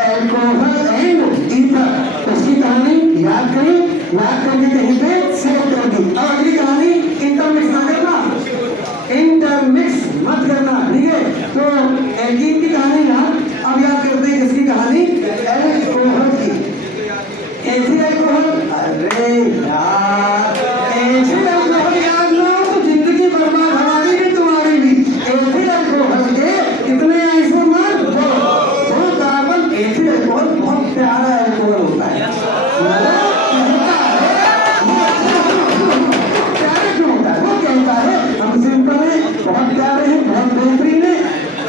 alcohol and ether, उसकी कहानी याद करी, याद करके कहीं पे सेव कर दी। अब अगली कहानी इंटरमिक्स ना करना, इंटरमिक्स मत करना, ठीक है। तो एल्कीन की कहानी ना अब याद करते हैं, किसकी कहानी? एल्कोहल की। एथिल अल्कोहल, अरे यार एथिल अल्कोहल याद ना हो तो जिंदगी बर्बाद, हमारी भी तुम्हारी भी। एथिल अल्कोहल के कितने आइसोमर? 2 कार्बन। एथिल अल्कोहल बहुत प्यारा अल्कोहल होता है। प्यारे क्यों होता है? वो क्या होता है? हम सिंपल है, बहुत प्यारे हैं, बहुत बेहतरीन है।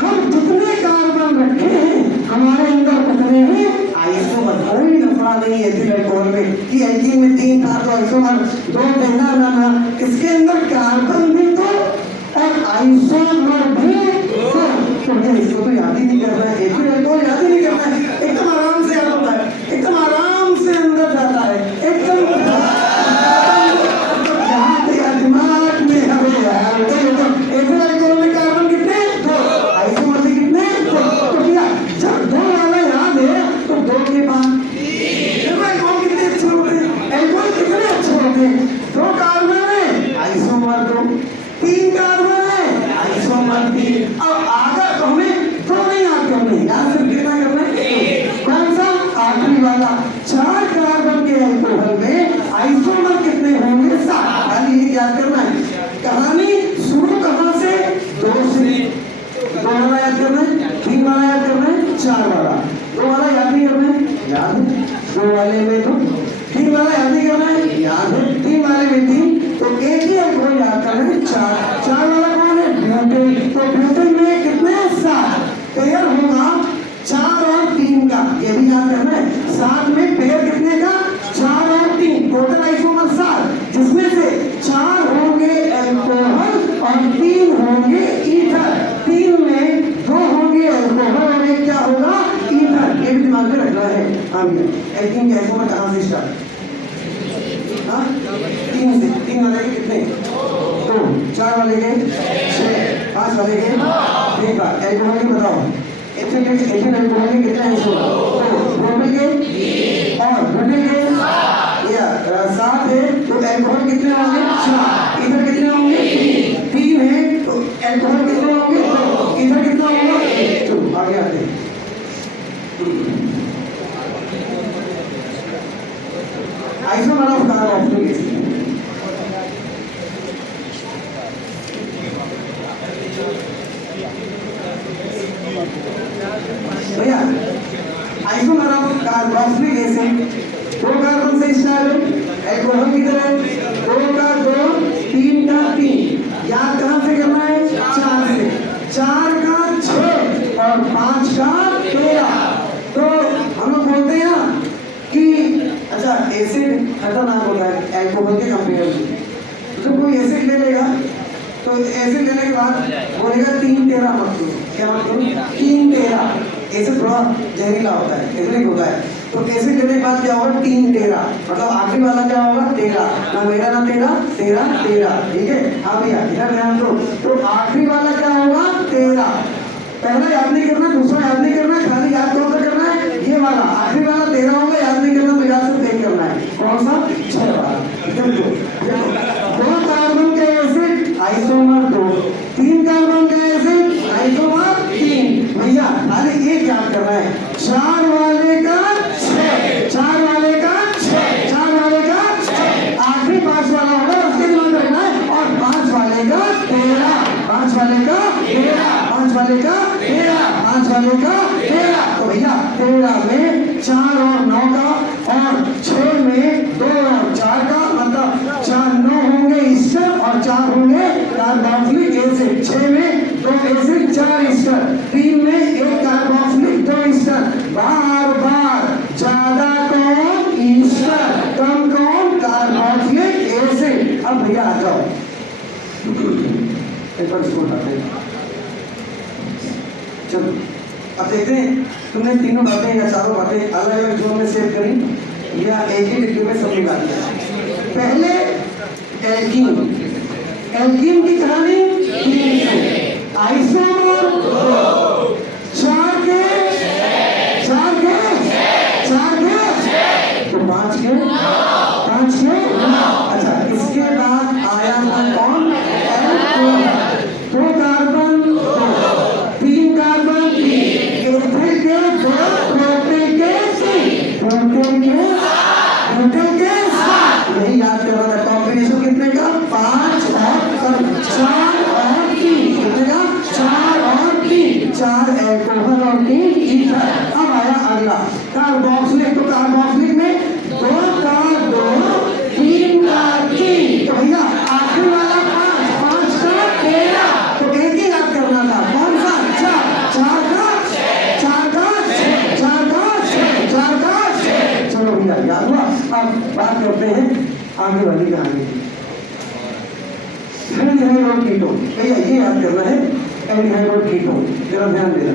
हम जितने कार्बन रखे हैं हमारे अंदर उतने ही आइसोमर। कोई नफा नहीं है एथिल अल्कोहल में कि एल्कीन में 3 था तो आइसोमर 2 देना ना, इसके अंदर कार्बन भी तो और आइसोमर भी तो। इसको तो याद ही नहीं करना है, एथिल अल्कोहल याद ही नहीं करना है, एकदम आराम से याद होता है, एकदम आराम से अंदर जाता है, एकदम दिमाग में। हमें यार एथिल अल्कोहल में कार्बन कितने? 2, आइसोमर भी कितने? 2। तो क्या जब 2 वाला याद है तो 2 के बाद एल्कोहल कितने अच्छे होते हैं? एल्कोहल कितने अच्छे होते हैं? 2 कार्बन है, आइसोमर 2, 3 कार्बन है, आइसोमर 3। अब आगे तो हमें 2 नहीं याद करने, याद सिर्फ कितना करना है? कौन सा? आखिरी वाला। 4 कार्बन के अल्कोहल में आइसोमर कितने होंगे? 7। खाली ये याद करना है। कहानी शुरू कहां से? 2 से। 2 वाला याद करना है, 3 वाला याद करना है, 4 वाला। 2 वाला याद नहीं करना है, याद है। 2 वाले में तो 3 वाला याद नहीं करना है, याद है। 3 वाले में 3, तो एक ही अल्कोहल याद बात कर रहे हैं चार। चार वाला कौन है? ब्यूटेन। तो ब्यूटेन में कितने? 7 पेयर होगा 4 और 3 का, ये भी याद करना है। 7 में पेयर कितने का? 4 और 3, टोटल आइसोमर 7, जिसमें से 4 होंगे अल्कोहल और 3 होंगे ईथर। 3 में 2 होंगे अल्कोहल और 1 क्या होगा? ईथर। ये भी दिमाग में रखना है। हाँ भैया, एल्कीन के आइसोमर कहाँ से स्टार्ट? हाँ 3 से। 3 वाले के कितने? 2, 4 वाले के 6, 5 वाले के 1 बार। एल्कोहल के बताओ, एथिल अल्कोहल के कितने आइसोमर? 2, प्रोपेन के और ब्यूटेन के या 7 है, तो एल्कोहल कितने होंगे? 4। इधर कितने होंगे? 3 है, तो एल्कोहल कितने होंगे? 2। इधर कितना होगा? 1। चलो आगे आते हैं। Isomer of carboxylic acid. भैया isomer of carboxylic acid 2 carbon से स्टार्ट है, एल्कोहल की तरह 2 का 2, 3 का 3। याद कहाँ से करना है? 4 से। 4 का 6 और 5 का 13। तो हम लोग बोलते हैं ना कि अच्छा एसिड खतरनाक होता है एल्कोहल के कंपेयर में। तो कोई एसिड ले लेगा, तो एसिड लेने के बाद बोलेगा 3-13 मत करो। क्या मत करो? 3-13। एसिड थोड़ा जहरीला होता है, एसिडिक होता है। तो एसिड लेने के बाद क्या होगा? 3-13, मतलब आखिरी वाला क्या होगा? 13। ना मेरा ना तेरा, 13। ठीक है। अब भैया इधर ध्यान दो, तो आखिरी वाला क्या होगा? 13। पहला याद नहीं करना, दूसरा याद नहीं करना, खाली याद कौन सा करना है? ये वाला आखिरी वाला 13 होगा, याद नहीं करना, तो याद से देख करना है। कौन सा? 6 वाला। 2 कार्बन के एसिड आइसोमर 2, 3 कार्बन के एसिड आइसोमर 3। भैया खाली एक याद करना है, 4 वाले का 6, 4 वाले का 6, 4 वाले का 6, आखिरी 5 वाला होगा, उसके दिमाग में रखना है। और 5 वाले का 13, 5 वाले का 13, 5 वाले का 13, 5 वाले का 13। तो भैया 13 में 4 और 9 का, और 6 में 2 और 4 का, मतलब 4 9 होंगे ईस्टर और 4 होंगे कार्बोक्सिलिक एसिड। 6 में 2 एसिड 4 ईस्टर, 3 में 1 कार्बोक्सिलिक 2 ईस्टर। बार बार ज्यादा कौन? ईस्टर, कम कौन? Carboxylic acid. अब भैया आ जाओ एक बार इसको उठाते हैं। चलो अब देखते हैं तुमने तीनों बातें या चारों बातें अलग अलग जोन में सेव करी या एक ही डिब्बे में सब निकाल दिया। पहले एल्कीन। एल्कीन की कहानी 3 से, आइसोमर 4 के 4 के 4 के, तो 5 के 5 के। अच्छा इसके बाद आया था कौन? एल्कोहल। 2 कार्बन 3 कार्बन 3, एथिल के 2, प्रोपेन के 3, ब्यूटेन के 7। यही याद करना था। कॉम्बिनेशन कितने का? 5 और 4 और 3। कितने का? 4 और 3, 4 एल्कोहल और 3 ईथर। अब आया अगला कार्बोक्सिलिक। तो कार्बोक्सिलिक में 2 का 2, 3 का 3। तो भैया आखिरी वाला 5, 5 का 13। तो एक ही याद करना था, कौन सा? 4 का 4 का 4 का 4 का 6। चलो भैया याद हुआ। अब बात करते हैं आगे वाली कहानी की। एल्डिहाइड और कीटोन। भैया ये याद करना है, एल्डिहाइड और कीटोन, जरा ध्यान देना।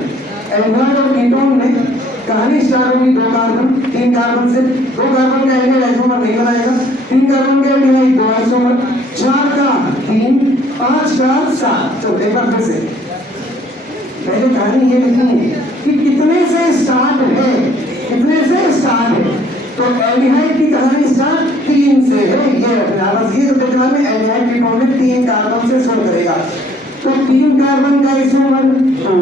एल्डिहाइड और कीटोन में कहानी स्टार्ट होगी 2 कार्बन 3 कार्बन से। 2 कार्बन का एल्डिहाइड आइसोमर नहीं बनाएगा, 3 कार्बन का एल्डिहाइड 2 आइसोमर, 4 का 3, 5 का 7। तो एक बार फिर से पहले कहानी ये लिखनी है कि कितने से स्टार्ट है, कितने से स्टार्ट है। तो एल्डिहाइड की कहानी स्टार्ट 3 से है, ये रखना बस। ये तो देखना में एल्डिहाइड कीटोन में 3 कार्बन से शुरू करेगा। तो 3 कार्बन का आइसोमर 2,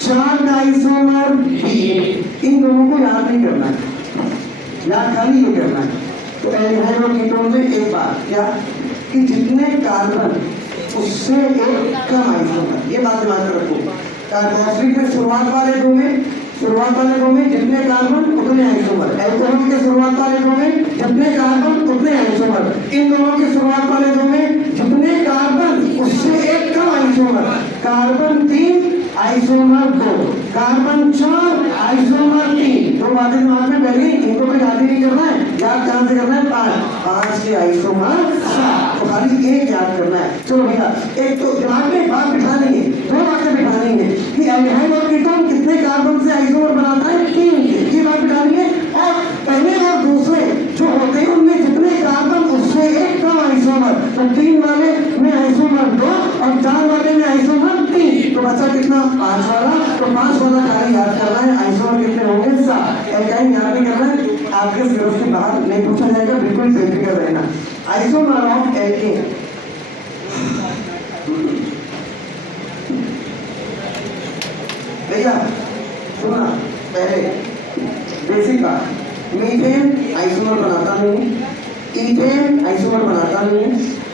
4 का आइसोमर 3। इन दोनों को याद नहीं करना है, याद खाली ये करना है। तो एल्डिहाइड और कीटोन में एक बात क्या कि जितने कार्बन उससे एक कम आइसोमर, ये बात दिमाग में रखो। कार्बोक्सिलिक में शुरुआत वाले 2 में शुरुआत वाले दो में जितने कार्बन उतने आइसोमर, एल्कोहल के शुरुआत वाले दो में जितने कार्बन उतने आइसोमर, इन दोनों के शुरुआत वाले दो में जितने कार्बन उससे एक कम isomer, carbon 3 isomer 2, carbon 4 isomer 3। तो बातें दिमाग में पहले इनको कोई याद नहीं करना है, याद कहां से करना है? 5 के आइसोमर 7, तो खाली एक याद करना है। चलो भैया, एक तो दिमाग में एक बात बिठानी है, दो बातें बिठानी है कि एल्डिहाइड और कीटोन कितने कार्बन से आइसोमर बनाता है? 3 से, ये बात बिठानी है। और पहले और दूसरे जो होते हैं उनमें जितने कार्बन उससे एक कम आइसोमर, तो 3 वाले में आइसोमर 2 और 4 वाले में आइसोमर 3, तो बचा कितना? 5 वाला। तो 5 वाला खाली याद करना है, आइसोमर कितने होंगे? 7। एल्काइन याद नहीं करना है, आपके सिलेबस के बाहर नहीं पूछा जाएगा, बिल्कुल बेफिक्र रहना। आइसोमर ऑफ एल्केन, भैया सुनना, पहले बेसिक बात, मीथेन आइसोमर बनाता नहीं, इथेन आइसोमर बनाता नहीं,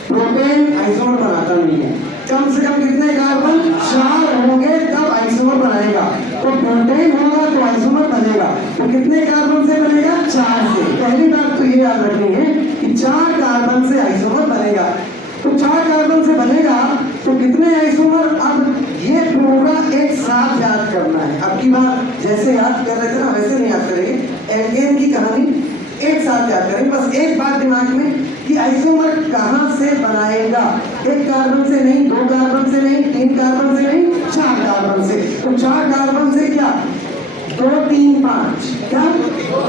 प्रोपेन आइसोमर बनाता नहीं है। कम से कम कितने कार्बन? 4 होंगे तब आइसोमर बनाएगा। तो प्रोटेन होगा तो आइसोमर बनेगा, तो कितने कार्बन से बनेगा? 4 से। पहली बात तो ये याद रखनी है कि 4 कार्बन से आइसोमर बनेगा। तो 4 कार्बन से बनेगा तो कितने आइसोमर? अब ये पूरा एक साथ याद करना है। अब की बार जैसे याद कर रहे थे ना वैसे नहीं याद करेंगे, एल्केन की कहानी एक साथ याद करेंगे। बस एक बात दिमाग में कि आइसोमर कहां से बनाएगा? एक कार्बन से नहीं, 2 कार्बन से नहीं, 3 कार्बन से नहीं, 4 कार्बन से। तो 4 कार्बन से क्या? 2 3 5, क्या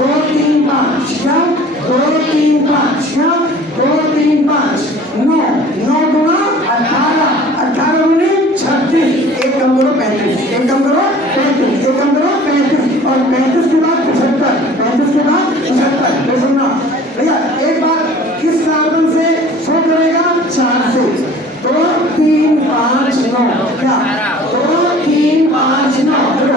2 3 5, क्या 2 3 5, क्या 2 3 5, 9 9 गुना 18, 18 गुने 36, एक कम करो 35, एक कम करो 35, एक कम करो 35, और 35 के बाद 75, 35 के बाद 75। तो सुनना भैया, एक बार किस कार्बन से शो करेगा? 4 से। 2 3 5 9, क्या 2 3 5 9, 2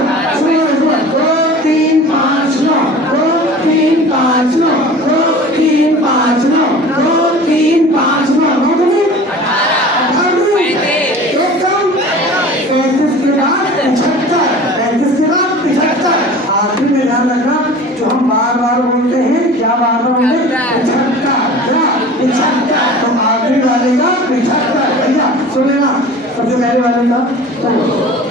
3 5 9, 2 3 5 9, 2 3 5 9, 2 3 5 9, 9 दूनी 18, एक कम 35 के बाद 75, 35 के बाद 75। आखिर में ध्यान रखना, जो हम बार बार बोलते हैं, क्या बार बार बोलते हैं? 75, क्या 75, तो आखिरी वाले का 75। भैया सुन लेना, सबसे पहले वाले का 2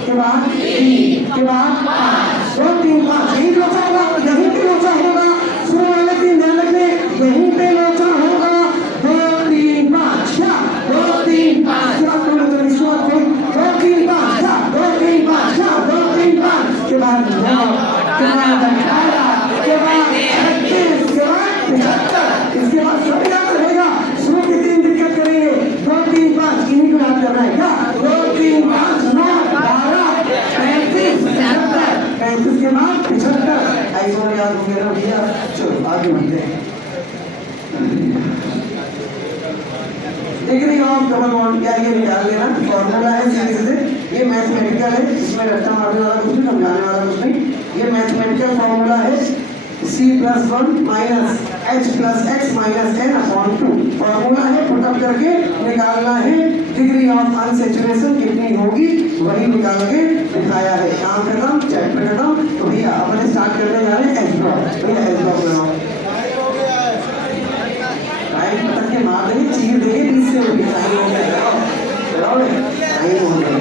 के बाद 3 के बाद 5, 2 3 5, यही लोचा होगा, यहीं पे लोचा होगा। शुरू वाले 3 ध्यान रखने, यहीं पे लोचा होगा। 2 3 5, क्या 2 3 5, क्या 2 3 5, क्या 2 3 5, क्या 2 3 5 के बाद 9 के बाद 18 के बाद 36 के बाद 75। इसके बाद सब याद रहेगा। शुरू की 3 दिक्कत करेंगे, 2 3 5 इन्हीं को याद करना है। क्या 2 3 5 9 12 35 75, 35 के बाद 75। आइसोमर याद हो गया ना भैया? चलो आगे बढ़ते हैं। डिग्री ऑफ डबल बॉन्ड, क्या ये निकाल लेना, फॉर्मूला है सीधे सीधे, ये मैथमेटिकल है, इसमें रट्टा मारने वाला कुछ नहीं, समझाने वाला कुछ नहीं। ये मैथमेटिकल फॉर्मूला है, C+1 minus H plus x minus n/2 formula है। पुटअप करके निकालना है डिग्री ऑफ अनसैचुरेशन कितनी होगी, वही निकाल के दिखाया है। काम खत्म, चैप्टर खत्म। तो भैया अपन स्टार्ट करने जा रहे हैं एच ब्लॉक। भैया एच ब्लॉक बनाओ, टाइम तक के मार देंगे, चीर देंगे, बीच से होगी टाइम हो गया। टाइम हो गया,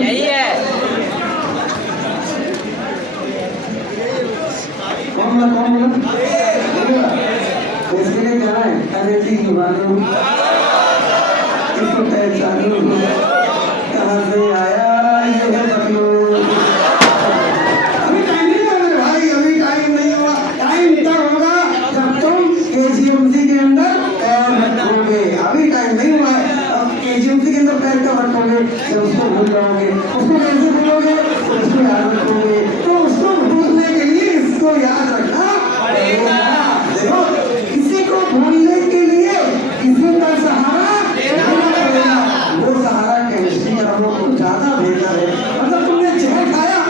यही है। कौन बोला? इसके लिए क्या है? अरे ठीक जुबानों इसको पहचानो, कहाँ से आया ये है बकलोल। अभी टाइम नहीं हुआ भाई, अभी टाइम नहीं हुआ। टाइम तब होगा जब तुम KGMC के अंदर पैर रखोगे। अभी टाइम नहीं हुआ है। अब KGMC के अंदर पैर कब रखोगे? जब उसको भूल जाओगे। उसको कैसे भूलोगे? उसको याद रखोगे। तो उसको भूलने के लिए इसको याद रखना पड़ेगा। देखो, किसी को भूलने के लिए किसी का सहारा लेना पड़ेगा। वो सहारा केमिस्ट्री का हम लोग को ज्यादा बेहतर है। मतलब तुमने जहर खाया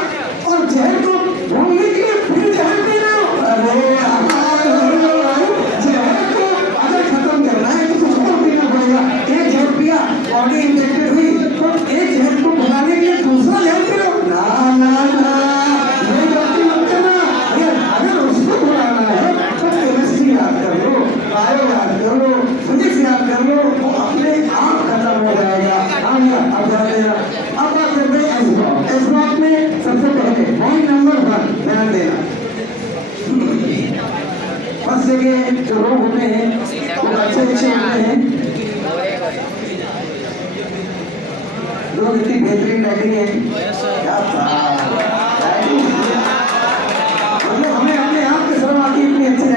और जहर को भूलने के लिए फिर जहर पी रहे हो। अरे जहर को अगर खत्म करना है तो कुछ और पीना पड़ेगा। एक जहर पिया, बॉडी इंफेक्टेड हुई तो के जो लोग होते हैं वो अच्छे अच्छे होते हैं। लोग इतनी बेहतरीन लाइटिंग है, क्या बात